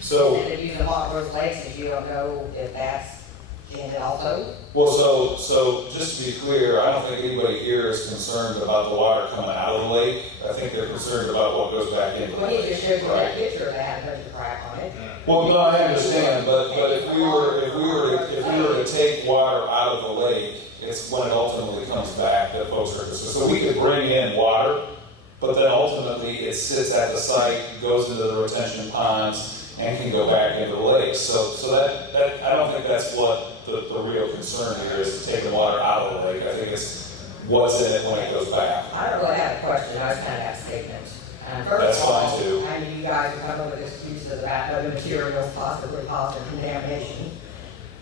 So, And if you use the Montrose lakes, if you don't know if that's in it also? well, so just to be clear, I don't think anybody here is concerned about the water coming out of the lake. I think they're concerned about what goes back into the Well, he lake. just showed you Right. that picture that had a bunch of crack on it. Well, no, I understand, but if we were to take water out of the lake, it's when it ultimately comes back that folks are concerned. So we could bring in water, but then ultimately it sits at the site, goes into the retention ponds, and can go back into the lake. So that I don't think that's what the real concern here is, to take the water out of the lake. I think it's what's in it when it goes back. I don't really have a question, I just kind of have statements. First That's of all, fine, too. I mean, you guys have come up with excuses about other materials possibly causing contamination.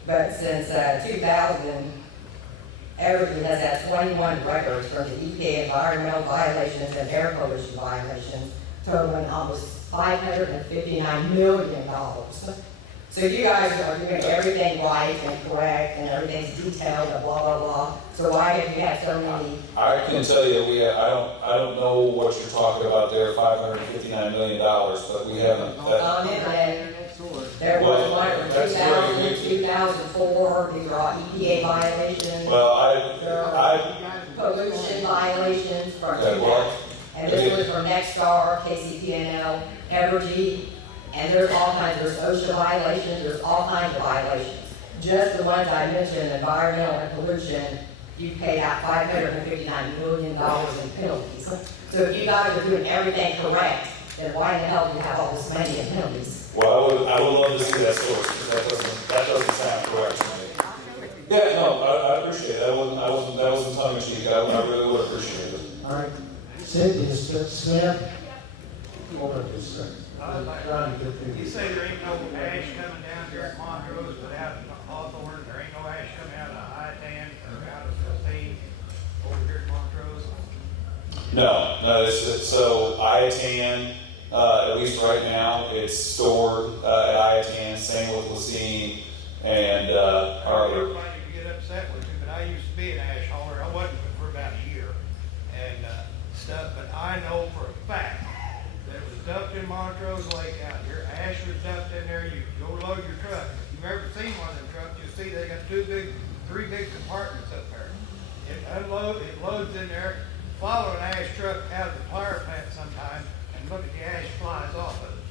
But since 2000, Evergy has had 21 records from the EPA environmental violations and air pollution violations, totaling almost $559 million. So you guys are doing everything right and correct, and everything's detailed, and blah, blah, blah. So why have you had so many? I can tell you, I don't know what you're talking about there, $559 million, but we haven't. On the internet, there was one from 2000, 2004, these are all EPA violations. Well, There are pollution violations from Okay, well, and this was from Nexstar, KCPNL, Evergy, and there's all kinds, there's OSHA violations, there's all kinds of violations. Just the ones I mentioned, environmental and pollution, you paid out $559 million in penalties. So if you guys are doing everything correct, then why in the hell do you have all this money in penalties? well, I would love to see that source, because that doesn't sound correct to me. Yeah, no, I appreciate it. That wasn't tongue in cheek. I really would appreciate it. All right, Sid, Smith, hold on just a second. Trying to get through. You say there ain't no ash coming down here at Montrose without Hawthorne, there ain't no ash coming out of I-10 or out of 15 over here at Montrose? No, so IATAN, at least right now, it's stored at IATAN, same with Lacine, and our other. Everybody can get upset with you, but I used to be an ash hauler. I wasn't for about a year and stuff, but I know for a fact that it was dumped in Montrose Lake out here. Ash was dumped in there. You go load your truck. If you've ever seen one of them trucks, you'll see they got three big compartments up there. It loads in there. Follow an ash truck out of the power plant sometime and look at the ash flies off of it.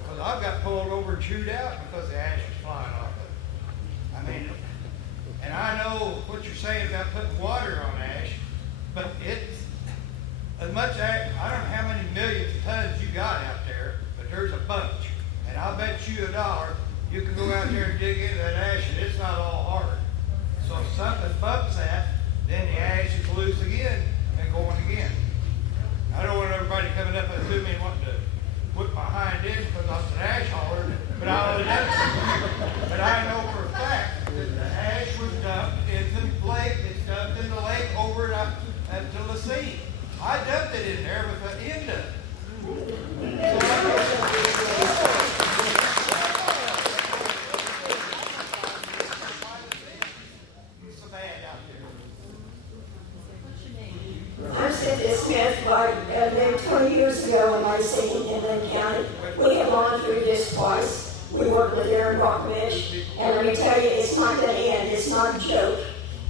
Because I've got pulled over and chewed out because the ash was flying off of it. I mean, and I know what you're saying about putting water on ash, but it's as much ash, I don't know how many millions of tons you got out there, but there's I'll bet you $1, you can go out there and dig into that ash and it's not all hard. So if something bumps that, then the ash is loose again and going again. I don't want everybody coming up and me and wanting to put my hind end because I was an ash hauler, but I know for a fact that the ash was dumped in the lake, it's dumped in the lake over up to the sea. I dumped it in there with the end of it. So I know it's so bad out there. I'm Cynthia Smith, maybe 20 years ago in my city in Lynn County. We have gone through this twice. We worked with Aaron Rockledge, and let me tell you, it's not going to end. It's not a joke.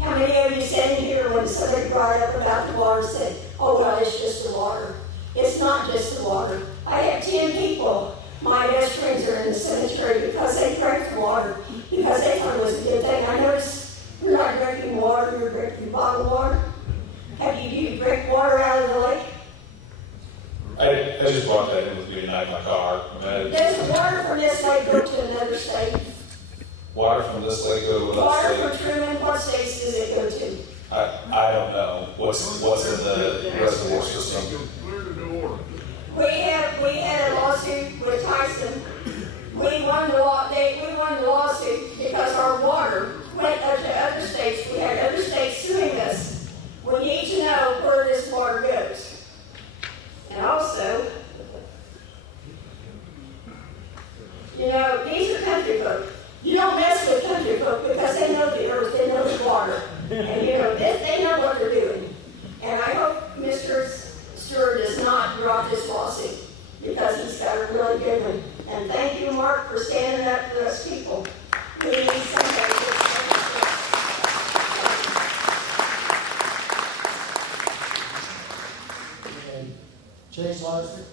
How many of you sitting here when somebody brought up about the water said, oh, well, it's just the water. It's not just the water. I have 10 people, my best friends are in the cemetery because they drank the water, because they thought it was a good thing. I noticed you're not drinking water, you're drinking bottled water. Do you drink water out of the lake? I just brought that in with me tonight in my car. Does the water from this lake go to another state? Water from this lake go to another Water state? from Truman, what states does it go to? I don't know what's in the reservoir system. We had a lawsuit with Tyson. We won the lawsuit because our water went to other states. We had other states suing us. We need to know where this water goes. And also, you know, these are country folk. You don't mess with country folk because they know the earth, they know the water. And you know, they know what they're doing. And I hope Mr. Stewart does not drop this lawsuit because he's got a really good one. And thank you, Mark, for standing up for us people. We need somebody to stand up for us. Chase Larson.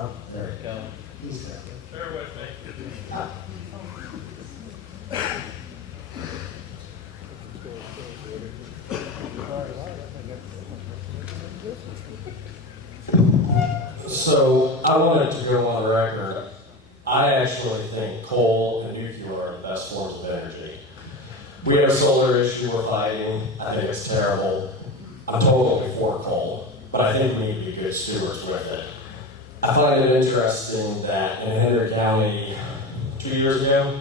Oh, there you go. He's there. Bear with me. So I wanted to go on record. I actually think coal and nuclear are the best forms of energy. We have a solar issue we're fighting. I think it's terrible. I'm totally for coal, but I think we need to be good stewards with it. I find it interesting that in Henry County 2 years ago,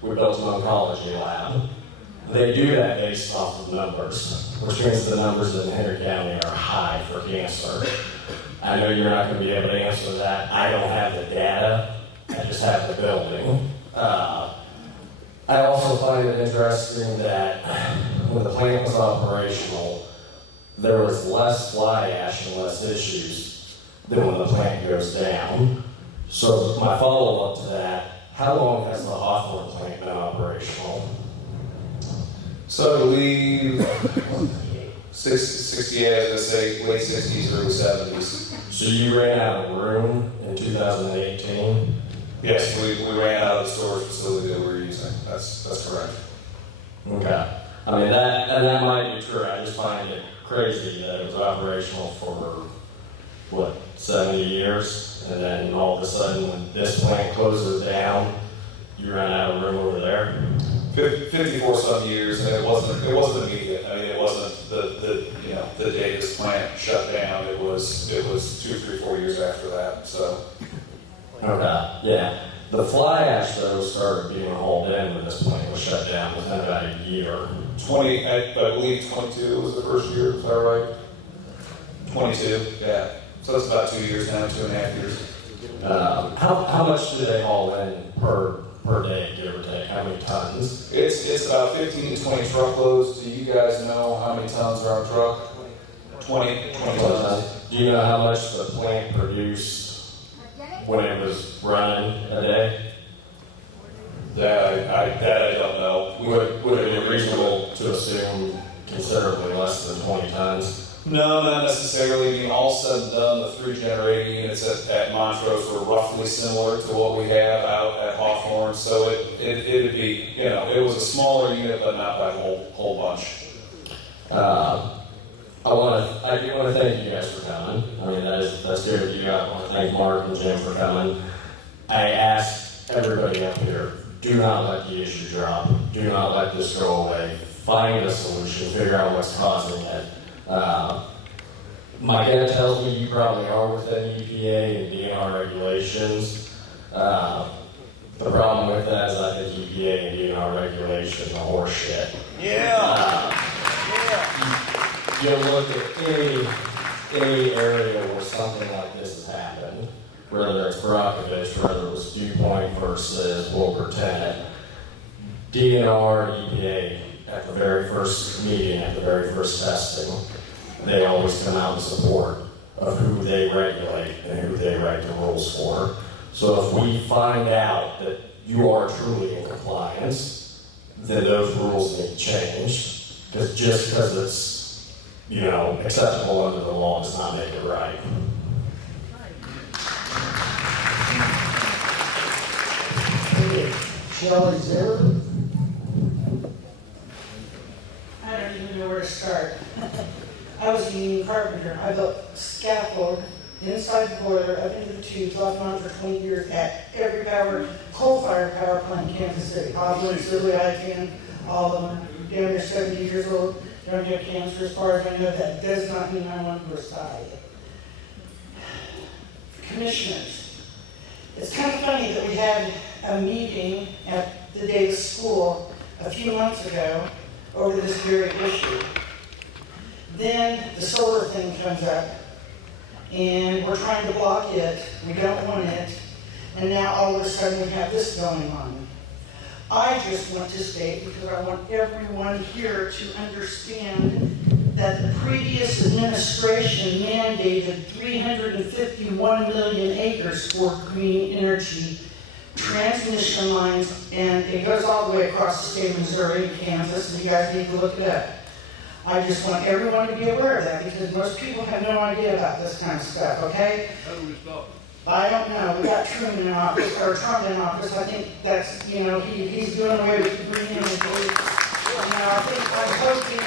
we built an oncology lab. They do that based off of numbers, which means the numbers in Henry County are high for cancer. I know you're not going to be able to answer that. I don't have the data. I just have the building. I also find it interesting that when the plant was operational, there was less fly ash and less issues than when the plant goes down. So my follow-up to that, how long has the Hawthorne plant been operational? So I believe 68, as I say, late 60s, early 70s. So you ran out of room in 2018? Yes, we ran out of the storage facility that we were using. That's correct. Okay. I mean, that might be true. I just find it crazy that it was operational for, 70 years? And then all of a sudden, when this plant closes down, you run out of room over there? 54 some years, and it wasn't immediate. I mean, it wasn't the day this plant shut down. It was 2, 3, 4 years after that. So. Okay. Yeah. The fly ash though started being hauled in when this plant was shut down within about a year. I believe 22 was the first year. Is that right? 22. Yeah. So that's about 2 years now, 2.5 years. How much do they haul in per day, give or take? How many tons? It's about 15 to 20 truckloads. Do you guys know how many tons are on a truck? 20 tons. Do you know how much the plant produced when it was running a day? That I don't know. Would it be reasonable to assume considerably less than 20 tons? No, not necessarily. I mean, all said and done, the 3 generating units at Montrose were roughly similar to what we have out at Hawthorne. So it'd be, it was a smaller unit, but not by a whole bunch. I do want to thank you guys for coming. I mean, that's good of you. I want to thank Mark and Jim for coming. I ask everybody up here, do not let the issue drop. Do not let this go away. Find a solution. Figure out what's causing it. My gut tells me you probably are within EPA and DNR regulations. The problem with that is I think EPA and DNR regulations are horse shit. You look at any area where something like this has happened, whether it's Brockovich, whether it was Dew Point versus Wilbur Tenant, DNR, EPA, at the very first meeting, at the very first testing, they always come out in support of who they regulate and who they write the rules for. So if we find out that you are truly in compliance, then those rules need changed. Because just because it's, acceptable under the law does not make it right. Shelley Zimmerman? I don't even know where to start. I was a union carpenter. I built scaffold inside the boiler, up into the tubes, off and on for 20 years at every coal-fired power plant in Kansas City. Hobland, Sibley, Ican, all of them. Damn near 70 years old. Don't have cancer as far as I know. That does not mean I want to reside. Commissioners, it's kind of funny that we had a meeting at the Davis School a few months ago over this very issue. Then the solar thing comes up, and we're trying to block it. We don't want it. And now all of a sudden we have this going on. I just want to state, because I want everyone here to understand that the previous administration mandated 351 million acres for green energy transmission lines, and it goes all the way across the state of Missouri and Kansas, and you guys need to look it up. I just want everyone to be aware of that, because most people have no idea about this kind of stuff, okay? How do we stop? I don't know. We got Truman in office, or Trump in office. I think that's, he's doing away with the green energy. Now, I think I'm voting.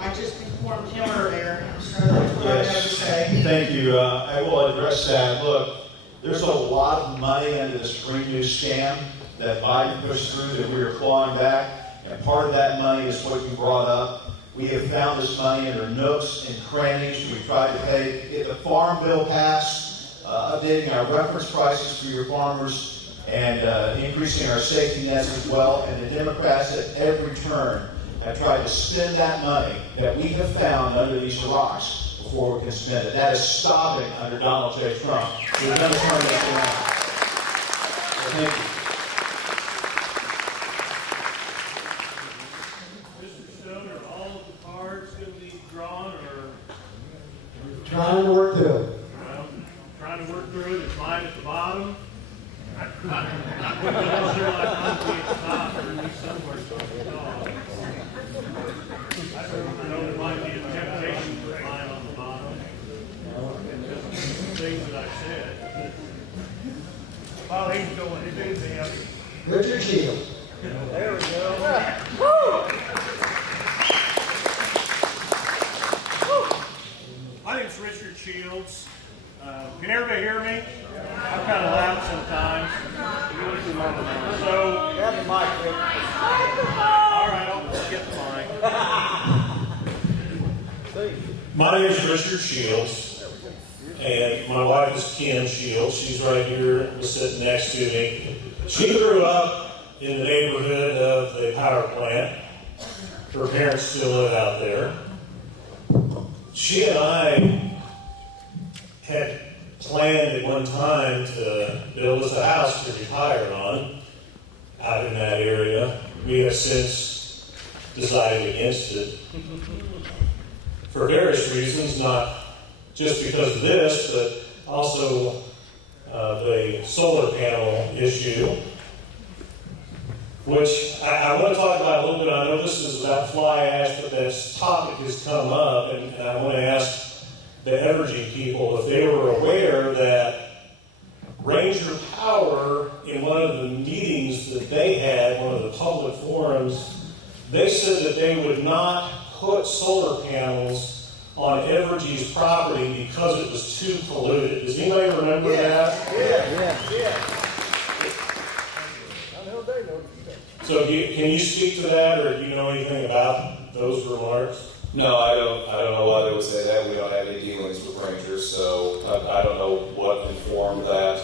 I just informed him earlier, so that's what I have to say. Thank you. I will address that. Look, there's a lot of money into this green new scam that Biden pushed through that we are clawing back, and part of that money is what you brought up. We have found this money under nooks and crannies. We tried to pay. If the farm bill passed, updating our reference prices for your farmers and increasing our safety nets as well. And the Democrats at every turn have tried to spend that money that we have found under these rocks before we can spend it. That is stopping under Donald J. Trump. We're going to turn this around. So thank you. Trying to work through it. Well, trying to work through it. It's mine at the bottom. I don't feel like I'm at the top, or at least somewhere supposed to go. I know there might be a temptation to put mine on the bottom. Just things that I said. While he's going, if anything else. Richard Shields. There we go. Woo! My name's Richard Shields. Can everybody hear me? I'm kind of loud sometimes. So, Grab the mic, Rick. all right, I'll get the mic. My name is Richard Shields, and my wife is Kim Shields. She's right here, sitting next to me. She grew up in the neighborhood of a power plant. Her parents still live out there. She and I had planned at one time to build us a house to retire on out in that area. We have since decided against it for various reasons, not just because of this, but also the solar panel issue, which I want to talk about a little bit. I know this is about fly ash, but this topic has come up, and I want to ask the Evergy people if they were aware that Ranger Power, in one of the meetings that they had, one of the public forums, forums, they said that they would not put solar panels on Evergy's property because it was too polluted. Does anybody remember that? So can you speak to that, or do you know anything about those remarks? No, I don't know why they would say that. We don't have any dealings with rangers, so I don't know what informed that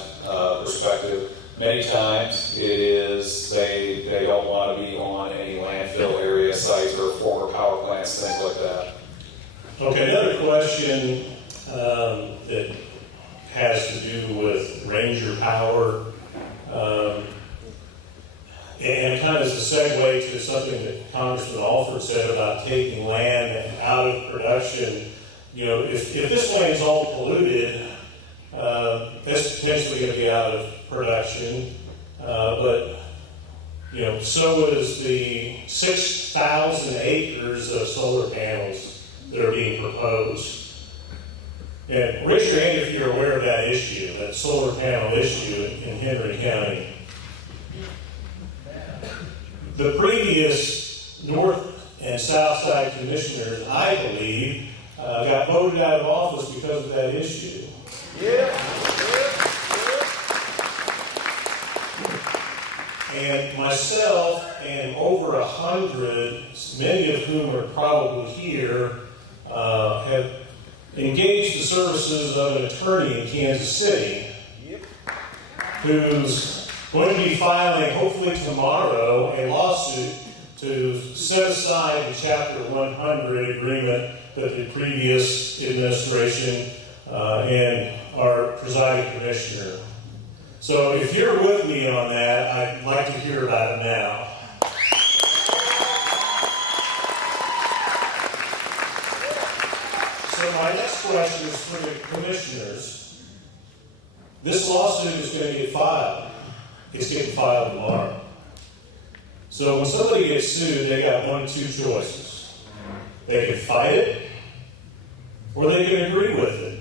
perspective. Many times it is they don't want to be on any landfill area sites or former power plants, things like that. Okay, another question that has to do with ranger power, and kind of as a segue to something that Congressman Alford said about taking land out of production. You know, if this land's all polluted, that's potentially going to be out of production, but you know, so is the 6,000 acres of solar panels that are being proposed. And raise your hand if you're aware of that issue, that solar panel issue in Henry County. The previous North and South Side commissioners, I believe, got voted out of office because of that issue. And myself and over 100, many of whom are probably here, have engaged the services of an attorney in Kansas City who's going to be filing, hopefully tomorrow, a lawsuit to set aside the Chapter 100 agreement that the previous administration and our presiding commissioner. So if you're with me on that, I'd like to hear about it now. So my next question is for the commissioners. This lawsuit is going to get filed. It's getting filed tomorrow. So when somebody gets sued, they got one of two choices. They can fight it, or they can agree with it.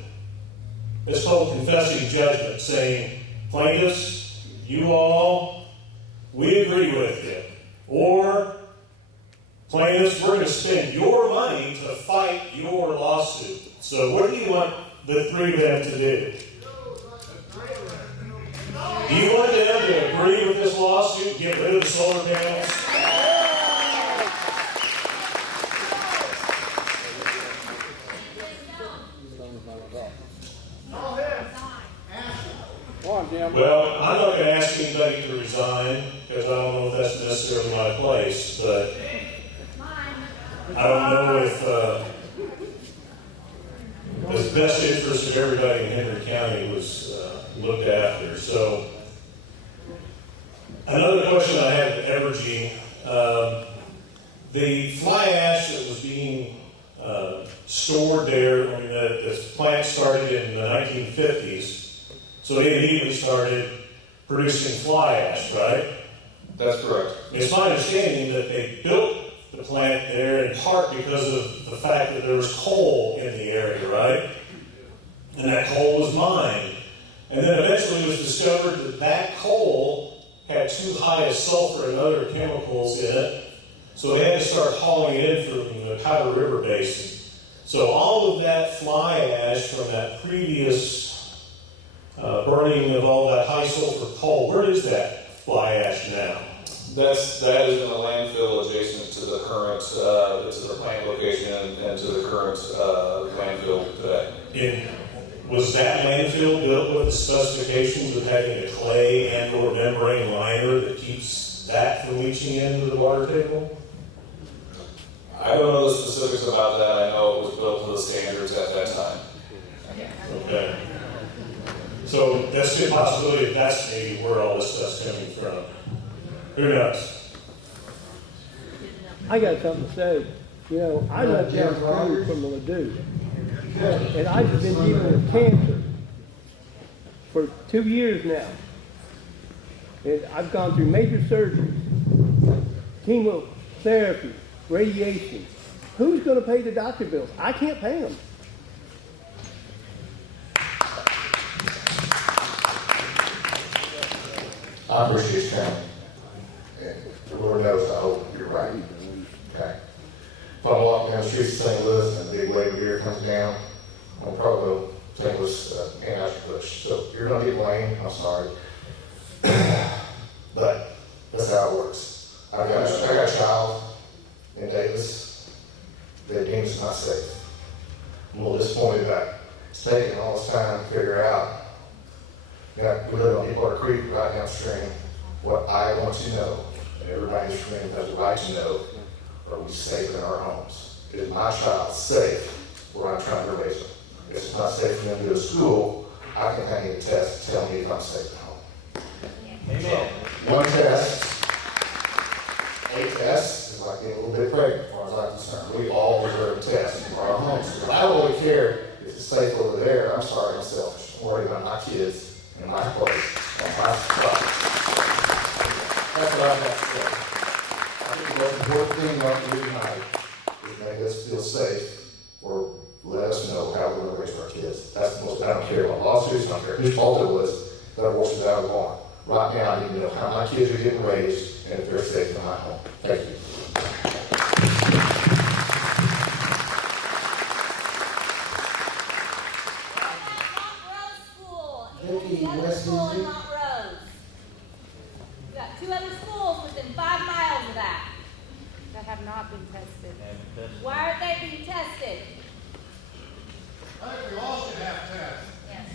It's called confessing judgment, saying, plaintiffs, you all, we agree with you. Or, plaintiffs, we're going to spend your money to fight your lawsuit. So what do you want the three of them to do? Do you want them to agree with this lawsuit, get rid of the solar panels? Well, I'm not going to ask anybody to resign because I don't know if that's necessarily my place, but I don't know if the best interest of everybody in Henry County was looked after. So another question I have at Evergy, the fly ash that was being stored there, I mean, the plant started in the 1950s, so they immediately started producing fly ash, right? That's correct. It's my understanding that they built the plant there in part because of the fact that there was coal in the area, right? And that coal was mined. And then eventually it was discovered that that coal had too high a sulfur and other chemicals in it, so they had to start hauling it in from the Powder River Basin. So all of that fly ash from that previous burning of all that high sulfur coal, where is that fly ash now? That is in a landfill adjacent to the current, to the plant location and to the current landfill today. Was that landfill built with the specifications of having a clay and or membrane liner that keeps that from leaching into the water table? I don't know the specifics about that. I know it was built to the standards at that time. Okay. So that's a good possibility that that's maybe where all this stuff's coming from. Who knows? I got something to say. You know, I left down the road from the Ladue, and I've been dealing with cancer for 2 years now. And I've gone through major surgery, chemotherapy, radiation. Who's going to pay the doctor bills? I can't pay them. I appreciate it, Chairman. Lord knows, I hope you're right. Okay. If I'm walking down the streets of St. Louis and a big wave of beer comes down, I'm probably going to St. Louis Anheuser-Busch. So you're going to get blamed. I'm sorry. But that's how it works. I got a child in Davis. They deem it's not safe. I'm a little disappointed that it's taking all this time to figure out. We live on Deepwater Creek right downstream. What I want to know, and everybody in this room has the right to know, are we safe in our homes? Is my child safe where I'm trying to raise them? If it's not safe for them to go to school, I can hang a test to tell me if I'm safe at home. Amen. So, one test, a test is like getting a little bit pregnant, as far as I'm concerned. We all deserve a test for our homes. I don't really care if it's safe over there. I'm sorry, I'm selfish. I'm worried about my kids in my place, on my spot. That's what I have to say. I think the most important thing we have to do tonight is make us feel safe, or let us know how we're going to raise our kids. That's the most, I don't care about lawsuits, I don't care whose fault it was, that horse is out of the barn. Right now, I need to know how my kids are getting raised and if they're safe in my home. Thank you. School in Montrose. We've got 2 other schools within 5 miles of that have not been tested. Why aren't they being tested? I think we all should have tests. Yes.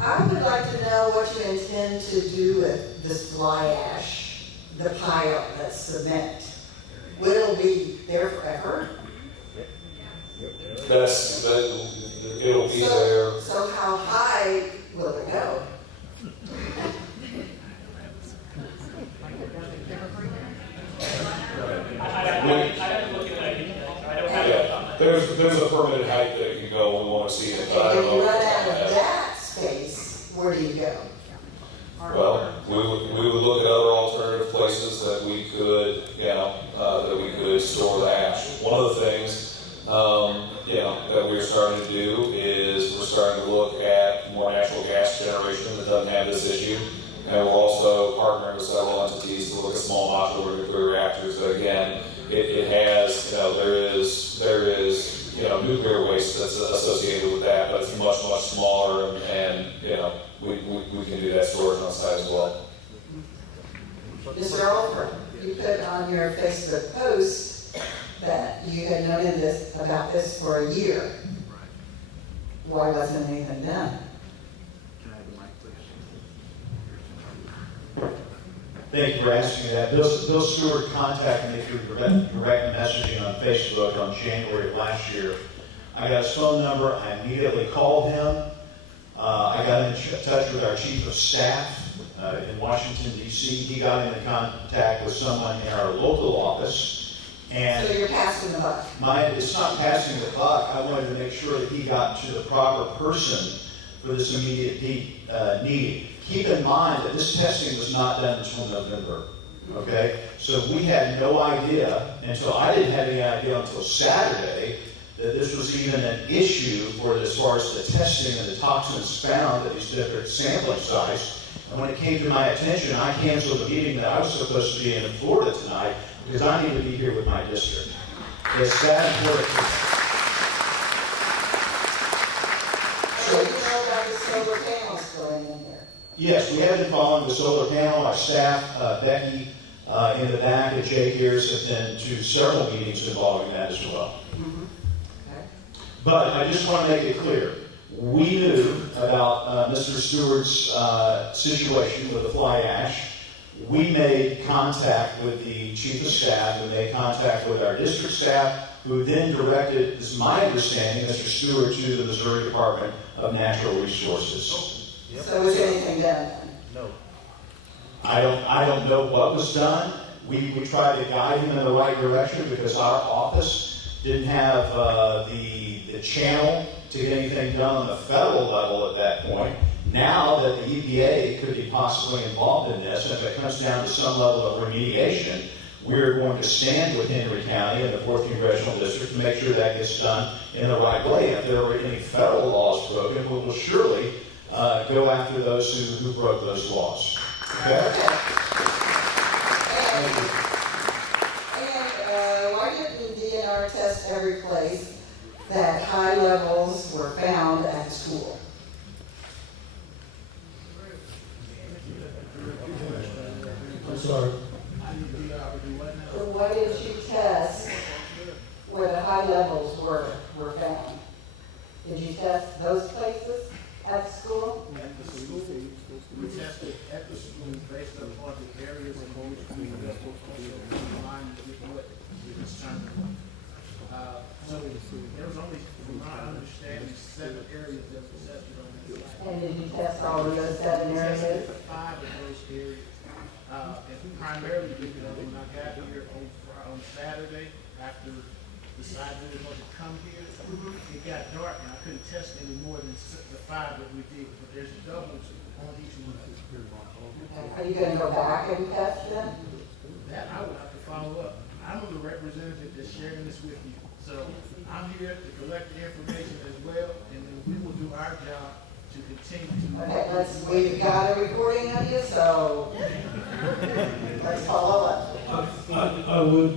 I would like to know what you intend to do with this fly ash, the pile that's cement. Will it be there forever? It'll be there. So how high will it go? There's a permitted height that you go when we want to see it. And if you run out of that space, where do you go? Well, we would look at other alternative places that we could, that we could store the ash. One of the things, that we're starting to do is we're starting to look at more natural gas generation that doesn't have this issue. And we're also partnering with several entities to look at small modular nuclear reactors. That again, it has, there is nuclear waste that's associated with that, but it's much, much smaller, and we can do that storage on site as well. Mr. Alford, you put on your Facebook post that you had known about this for a year. Why wasn't anything done? Thank you for asking me that. Bill Stewart contacted me through direct messaging on Facebook on January of last year. I got his phone number. I immediately called him. I got in touch with our chief of staff in Washington, D.C. He got into contact with someone in our local office. And so you're passing the buck? It's not passing the buck. I wanted to make sure that he got to the proper person for this immediate need. Keep in mind that this testing was not done until November, okay? So we had no idea I didn't have any idea until Saturday that this was even an issue as far as the testing and the toxins found at these different sampling sites. And when it came to my attention, I canceled the meeting that I was supposed to be in Florida tonight because I need to be here with my district. It's that important. So you know about the solar panels going in there? Yes, we have been following the solar panel. Our staff, Becky, in the back, and Jay Gears have been to several meetings involving that as well. Mm-hmm. Okay. But I just want to make it clear. We knew about Mr. Stewart's situation with the fly ash. We made contact with the chief of staff, and made contact with our district staff, who then directed, this is my understanding, Mr. Stewart to the Missouri Department of Natural Resources. So was anything done then? No. I don't know what was done. We tried to guide him in the right direction because our office didn't have the channel to get anything done on the federal level at that point. Now that the EPA could be possibly involved in this, if it comes down to some level of remediation, We're going to stand with Henry County and the 4th Congressional District to make sure that gets done in the right way. If there are any federal laws broken, we will surely go after those who broke those laws. Okay? And why didn't the DNR test every place that high levels were found at the school? I'm sorry. Why didn't you test where the high levels were found? Did you test those places at the school? At the school, we tested at the school based upon the areas in which we were in line with what we determined. So there was only, from my understanding, 7 areas that were tested on this site. And did you test all of those 7 areas? 5 of those areas. And primarily because when I got here on Saturday, after the site we were going to come here, it got dark and I couldn't test any more than the 5 that we did. But there's doubles on each one. Are you going to go back and test them? That I will have to follow up. I'm the representative that's sharing this with you. So I'm here to collect the information as well, and then we will do our job to continue to. Okay, we've got a recording of you, so let's follow up. I would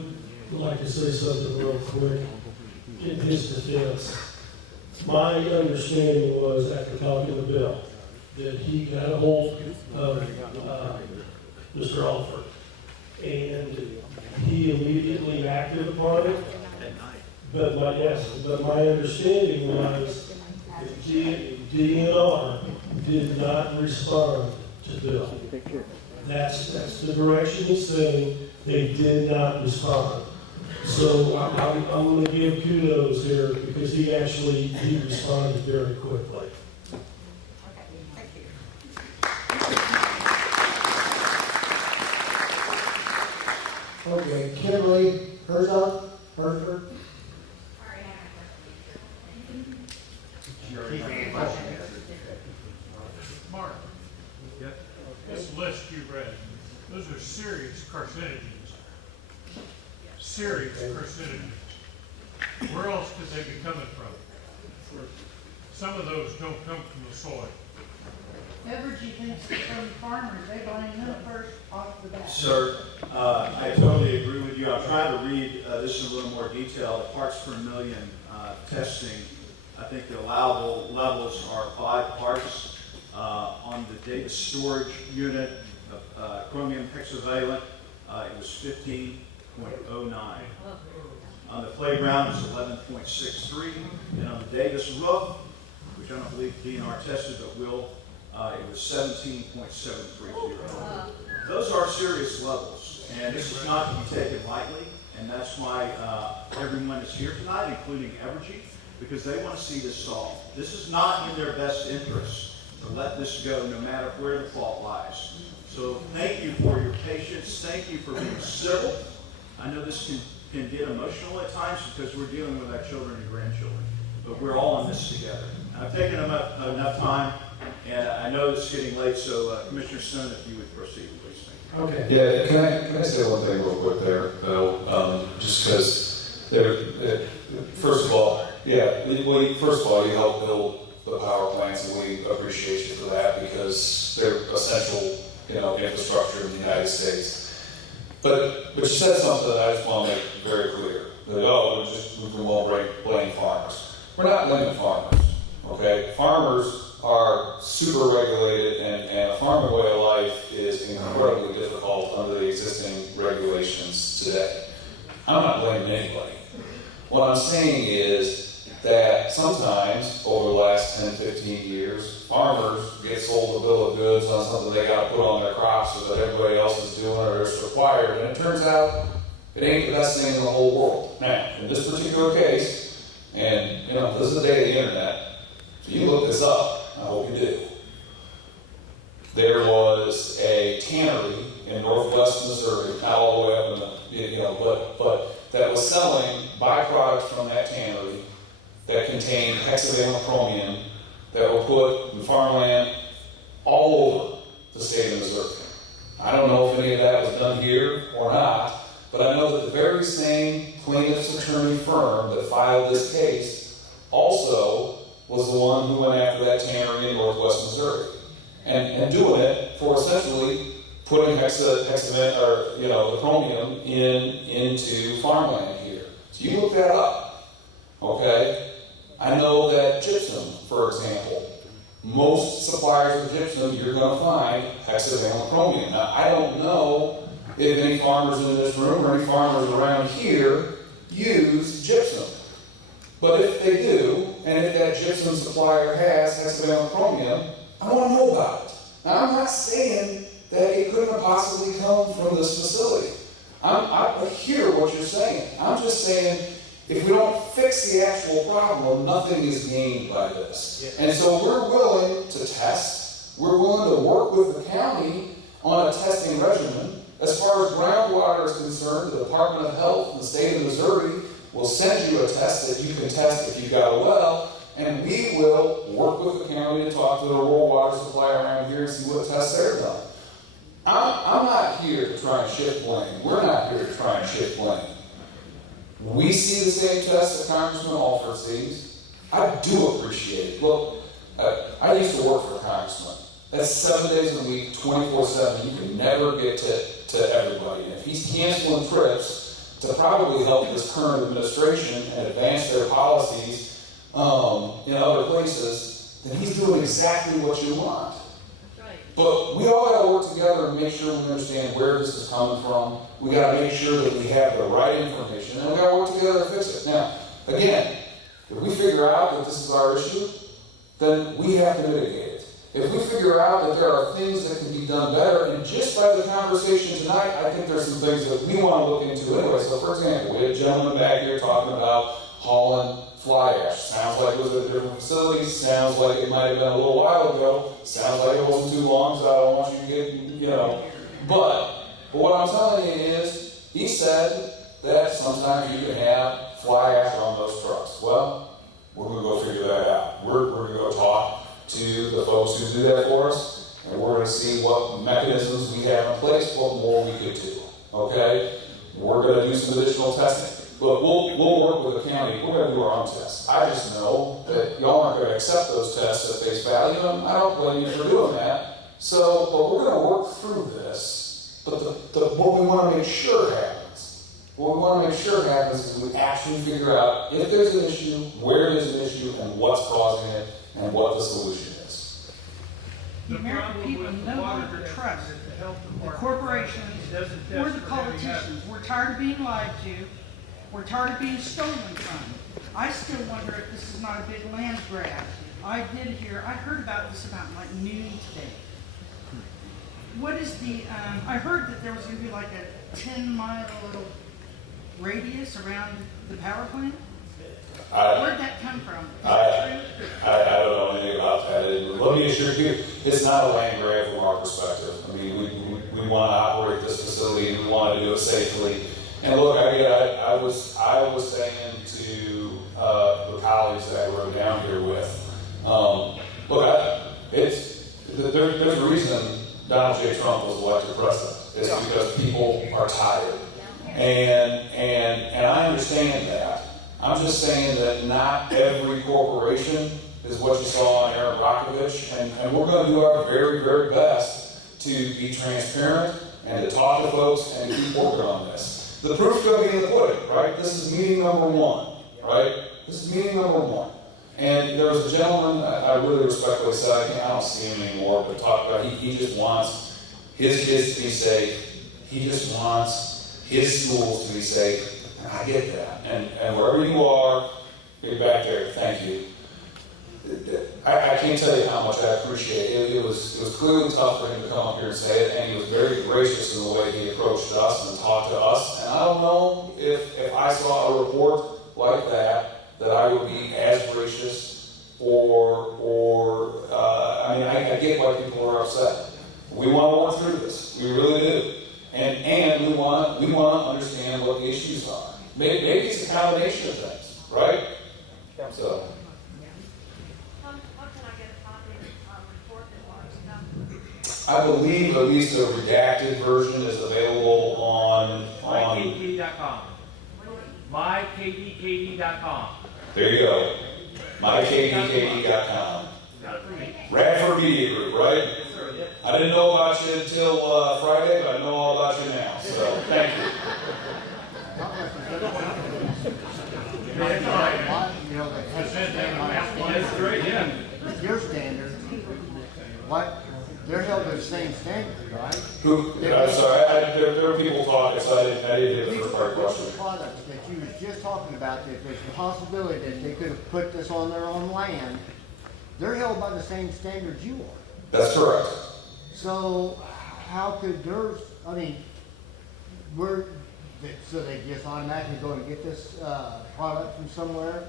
like to say something real quick in his defense. My understanding was, after talking to Bill, that he got a hold of Mr. Alford, and he immediately acted upon it. But my understanding was that DNR did not respond to Bill. That's the direction he's saying. They did not respond. So I'm going to give kudos here because he responded very quickly. Okay, Kimberly Herzog, Herford. Mark, this list you read, those are serious carcinogens. Serious carcinogens. Where else could they be coming from? Some of those don't come from the soil. Evergy thinks it's from farmers, they buy them first off the bat. Sir, I totally agree with you. I'm trying to read this in a little more detail. The parts per million testing, I think the allowable levels are 5 parts on the data storage unit of chromium hexavalent. It was 15.09. On the playground, it's 11.63. And on the Davis roof, which I don't believe DNR tested, but will, it was 17.730. Those are serious levels, and this is not to be taken lightly, and that's why everyone is here tonight, including Evergy, because they want to see this solved. This is not in their best interest to let this go, no matter where the fault lies. So thank you for your patience. Thank you for being civil. I know this can get emotional at times because we're dealing with our children and grandchildren, but we're all in this together. I've taken enough time, and I know it's getting late, so Commissioner Stone, if you would proceed, please. Thank you. Okay. Yeah, can I say one thing real quick there, Bill? Just because, first of all, you helped build the power plants, and we appreciate you for that because they're essential, infrastructure in the United States. But you said something that I just want to make very clear. That, we won't blame farmers. We're not blaming farmers, okay? Farmers are super regulated, and a farming way of life is incredibly difficult under the existing regulations today. I'm not blaming anybody. What I'm saying is that sometimes, over the last 10, 15 years, farmers get sold a bill of goods on something they got to put on their crops so that everybody else is doing or it's required, and it turns out it ain't the best thing in the whole world. Now, in this particular case, and this is the day of the internet, so you look this up, I hope you do. There was a tannery in northwest Missouri, not all the way up in the, but that was selling byproducts from that tannery that contained hexavalent chromium that were put in farmland all over the state of Missouri. I don't know if any of that was done here or not, But I know that the very same plaintiff's attorney firm that filed this case also was the one who went after that tannery in northwest Missouri. And doing it for essentially putting hexamet or the chromium into farmland here. So you look that up. Okay? I know that gypsum, for example, most suppliers of gypsum you're going to find hexavalent chromium. Now I don't know if any farmers in this room or any farmers around here use gypsum. But if they do, and if that gypsum supplier has hexavalent chromium, I want to know about it. Now, I'm not saying that it couldn't have possibly come from this facility. I hear what you're saying. I'm just saying, if we don't fix the actual problem, nothing is gained by this. And so we're willing to test. We're willing to work with the county on a testing regimen. As far as groundwater is concerned, the Department of Health in the state of Missouri will send you a test that you can test if you've got a well. And we will work with the county to talk to the rural water supply around here and see what tests they're done. I'm not here to try and shift blame. We're not here to try and shift blame. We see the same tests that Congressman Alford sees. I do appreciate it. Look, I used to work for a congressman. That's 7 days a week, 24/7. You can never get to everybody. And if he's canceling trips to probably help this current administration and advance their policies in other places, then he's doing exactly what you want. But we all got to work together and make sure we understand where this is coming from. We got to make sure that we have the right information, and we got to work together to fix it. Now, again, if we figure out that this is our issue, then we have to mitigate it. If we figure out that there are things that can be done better, and just by the conversation tonight, I think there's some things that we want to look into anyway. So, for example, we had a gentleman back here talking about hauling fly ash. Sounds like it was at a different facility. Sounds like it might have been a little while ago. Sounds like it wasn't too long, so I don't want you to get, But what I'm telling you is, he said that sometimes you can have fly ash on those trucks. Well, we're going to go figure that out. We're going to go talk to the folks who do that for us, and we're going to see what mechanisms we have in place, what more we could do. Okay? We're going to do some additional testing. Look, we'll work with the county. We're going to do our own tests. I just know that y'all aren't going to accept those tests at face value, and I don't blame you for doing that. So, but we're going to work through this. But what we want to make sure happens, is we actually figure out if there's an issue, where there's an issue, and what's causing it, and what the solution is. The American people no longer trust the corporations or the politicians. We're tired of being lied to. We're tired of being stolen from. I still wonder if this is not a big land grab. I heard about this about like noon today. What is I heard that there was going to be like a 10-mile radius around the power plant. Where'd that come from? I don't know anything about that. Let me assure you, it's not a land grab from our perspective. I mean, we want to operate this facility, we want to do it safely. And look, I was saying to the colleagues that I rode down here with, there's a reason Donald J. Trump was elected president. It's because people are tired, and I understand that. I'm just saying that not every corporation is what you saw on Aaron Brockovich, and we're going to do our very, very best to be transparent and to talk to folks and keep working on this. The proof's going to be in the pudding, right? This is meeting number 1, right? This is meeting number 1. And there was a gentleman I really respectfully said, I don't see him anymore, but talked about he just wants his kids to be safe. He just wants his schools to be safe. And I get that. And wherever you are, you're back there. Thank you. I can't tell you how much I appreciate it. It was clearly tough for him to come up here and say it, and he was very gracious in the way he approached us and talked to us. And I don't know if I saw a report like that I would be as gracious I get why people are upset. We want to work through this. We really do. And we want to understand what the issues are. Maybe it's a combination of things, right? So. I believe at least a redacted version is available on. MyKDKD.com. MyKDKD.com. There you go. MyKDKD.com. Radford Media Group, right? I didn't know about you until Friday, but I know all about you now. So thank you. Your standards, what, they're held to the same standards, right? Who? I'm sorry. There are people talking, so I didn't hear the first part of the question. These products that you was just talking about, that there's a possibility that they could have put this on their own land, they're held by the same standards you are. That's correct. So how could theirs, I mean, so they just automatically go and get this product from somewhere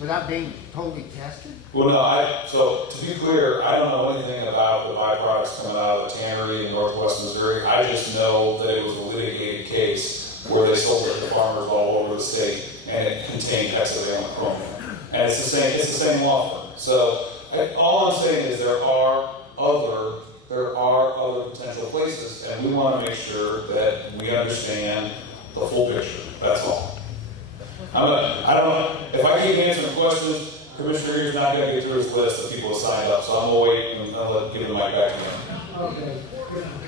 without being totally tested? Well, no, so to be clear, I don't know anything about the byproducts coming out of the tannery in northwest Missouri. I just know that it was a litigated case where they sold it to farmers all over the state and it contained hexavalent chromium. And it's the same law firm. So all I'm saying is there are other potential places, and we want to make sure that we understand the full picture. That's all. I don't know. If I keep answering questions, Commissioner Ear's not going to get through his list of people who signed up, so I'm going to wait and I'll give the mic back to him. Okay,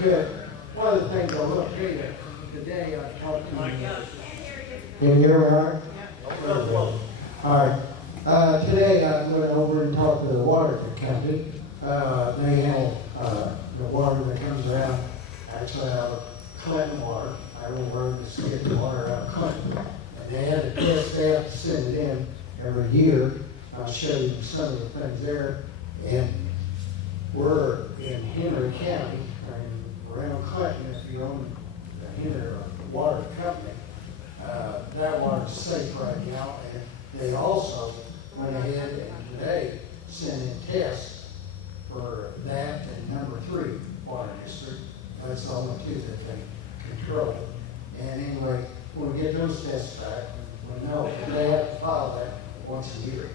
good. One of the things I will tell you, today I talked to you. Can you hear me all right? All right. Today I went over and talked to the water company. They handle the water that comes around, actually out of Clinton water. I went over to get the water out of Clinton. And they had a test, they have to send it in every year. I'll show you some of the things there. And we're in Henry County, and around Clinton, if you own the Henry Water Company, that water's safe right now. And they also went ahead and today sent in tests for that and number 3 water district. That's the only 2 that they control. And anyway, when we get those tests back, we know they have to file that once a year.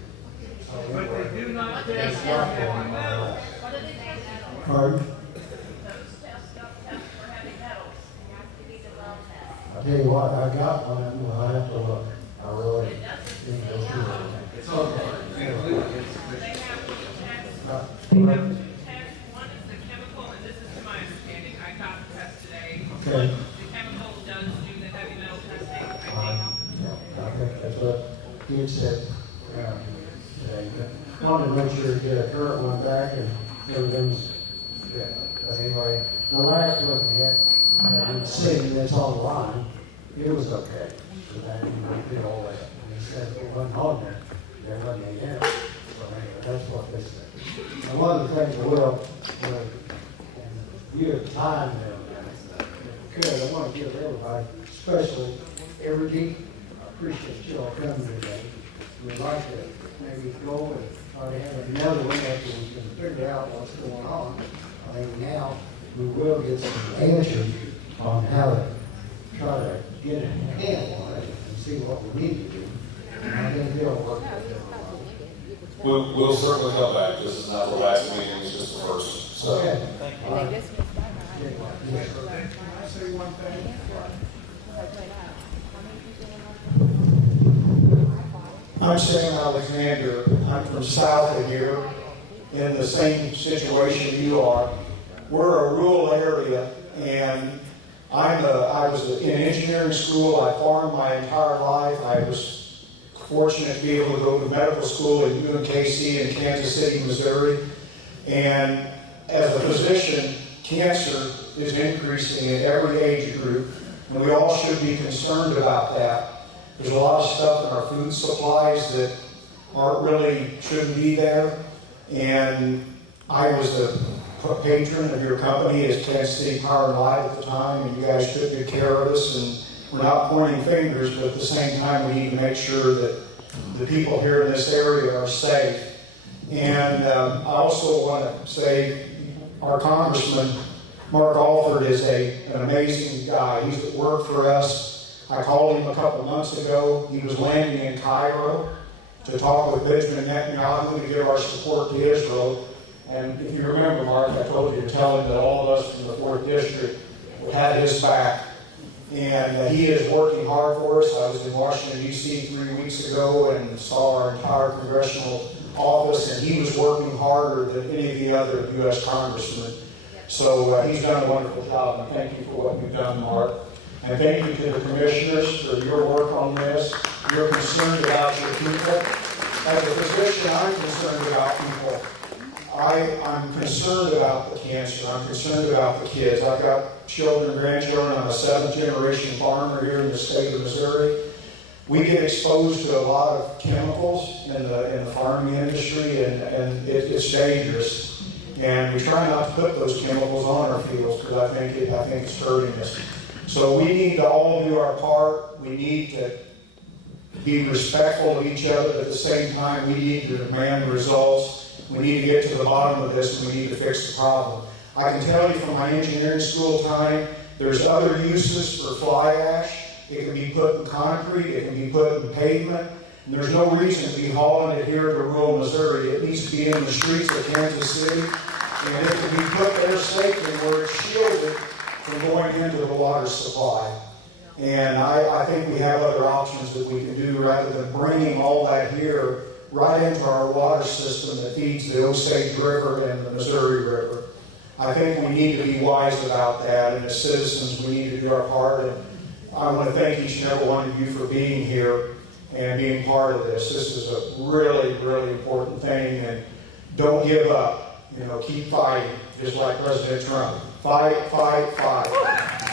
So But anyway, they do not test that's for not heavy going on. metals. Pardon? I'll tell you what, I got one, and we'll have to look. I really didn't go through it. It's okay. They have two tests. One is the chemical, and this is to my understanding, I got the test today. Okay. The chemical does do the heavy metal testing, I think. I think that's what you said today. But wanted to make sure to get a current one back and everything's good. But anyway, the last one we had, the city that's online, it was okay. But I didn't do all that. And he said it wasn't on there. There wasn't any in it. So anyway, that's what they said. And one of the things I will, and you have time now, I want to give everybody, especially Evergy, I appreciate you all coming today. We'd like to maybe go and try to have another one after we can figure out what's going on. I think now we will get some answers on how to try to get a handle on it and see what we need to do. And I think they'll work with it. We'll certainly come back. This is not the last meeting, it's just the first. So. Okay. Can I say one thing? I'm Sam Alexander. I'm from south of here, in the same situation you are. We're a rural area, and I was in engineering school. I farmed my entire life. I was fortunate to be able to go to medical school at UMKC in Kansas City, Missouri. And as a physician, cancer is increasing in every age group, and we all should be concerned about that. There's a lot of stuff in our food supplies that shouldn't be there. And I was the patron of your company as Kansas City Power and Light at the time, and you guys took good care of us. And we're not pointing fingers, but at the same time, we need to make sure that the people here in this area are safe. And I also want to say our Congressman, Mark Alford, is an amazing guy. He's at work for us. I called him a couple months ago. He was landing in Cairo to talk with Benjamin Netanyahu to give our support to Israel. And if you remember, Mark, I told you to tell him that all of us from the 4th District had his back. And he is working hard for us. I was in Washington, D.C. 3 weeks ago and saw our entire congressional office, and he was working harder than any of the other U.S. congressmen. So he's done a wonderful job, and thank you for what you've done, Mark. And thank you to the commissioners for your work on this. You're concerned about your people. As a physician, I'm concerned about people. I'm concerned about the cancer. I'm concerned about the kids. I've got children, grandchildren. I'm a 7th-generation farmer here in the state of Missouri. We get exposed to a lot of chemicals in the farming industry, and it's dangerous. And we try not to put those chemicals on our fields because I think it's hurting us. So we need to all do our part. We need to be respectful of each other, but at the same time, we need to demand results. We need to get to the bottom of this, and we need to fix the problem. I can tell you from my engineering school time, there's other uses for fly ash. It can be put in concrete, it can be put in pavement, and there's no reason to be hauling it here to rural Missouri. It needs to be in the streets of Kansas City, and it can be put there safely where it's shielded from going into the water supply. And I think we have other options that we can do rather than bringing all that here right into our water system that feeds the Osage River and the Missouri River. I think we need to be wise about that, and as citizens, we need to do our part. And I want to thank each and every one of you for being here and being part of this. This is a really, really important thing, and don't give up. Keep fighting, just like President Trump. Fight, fight, fight.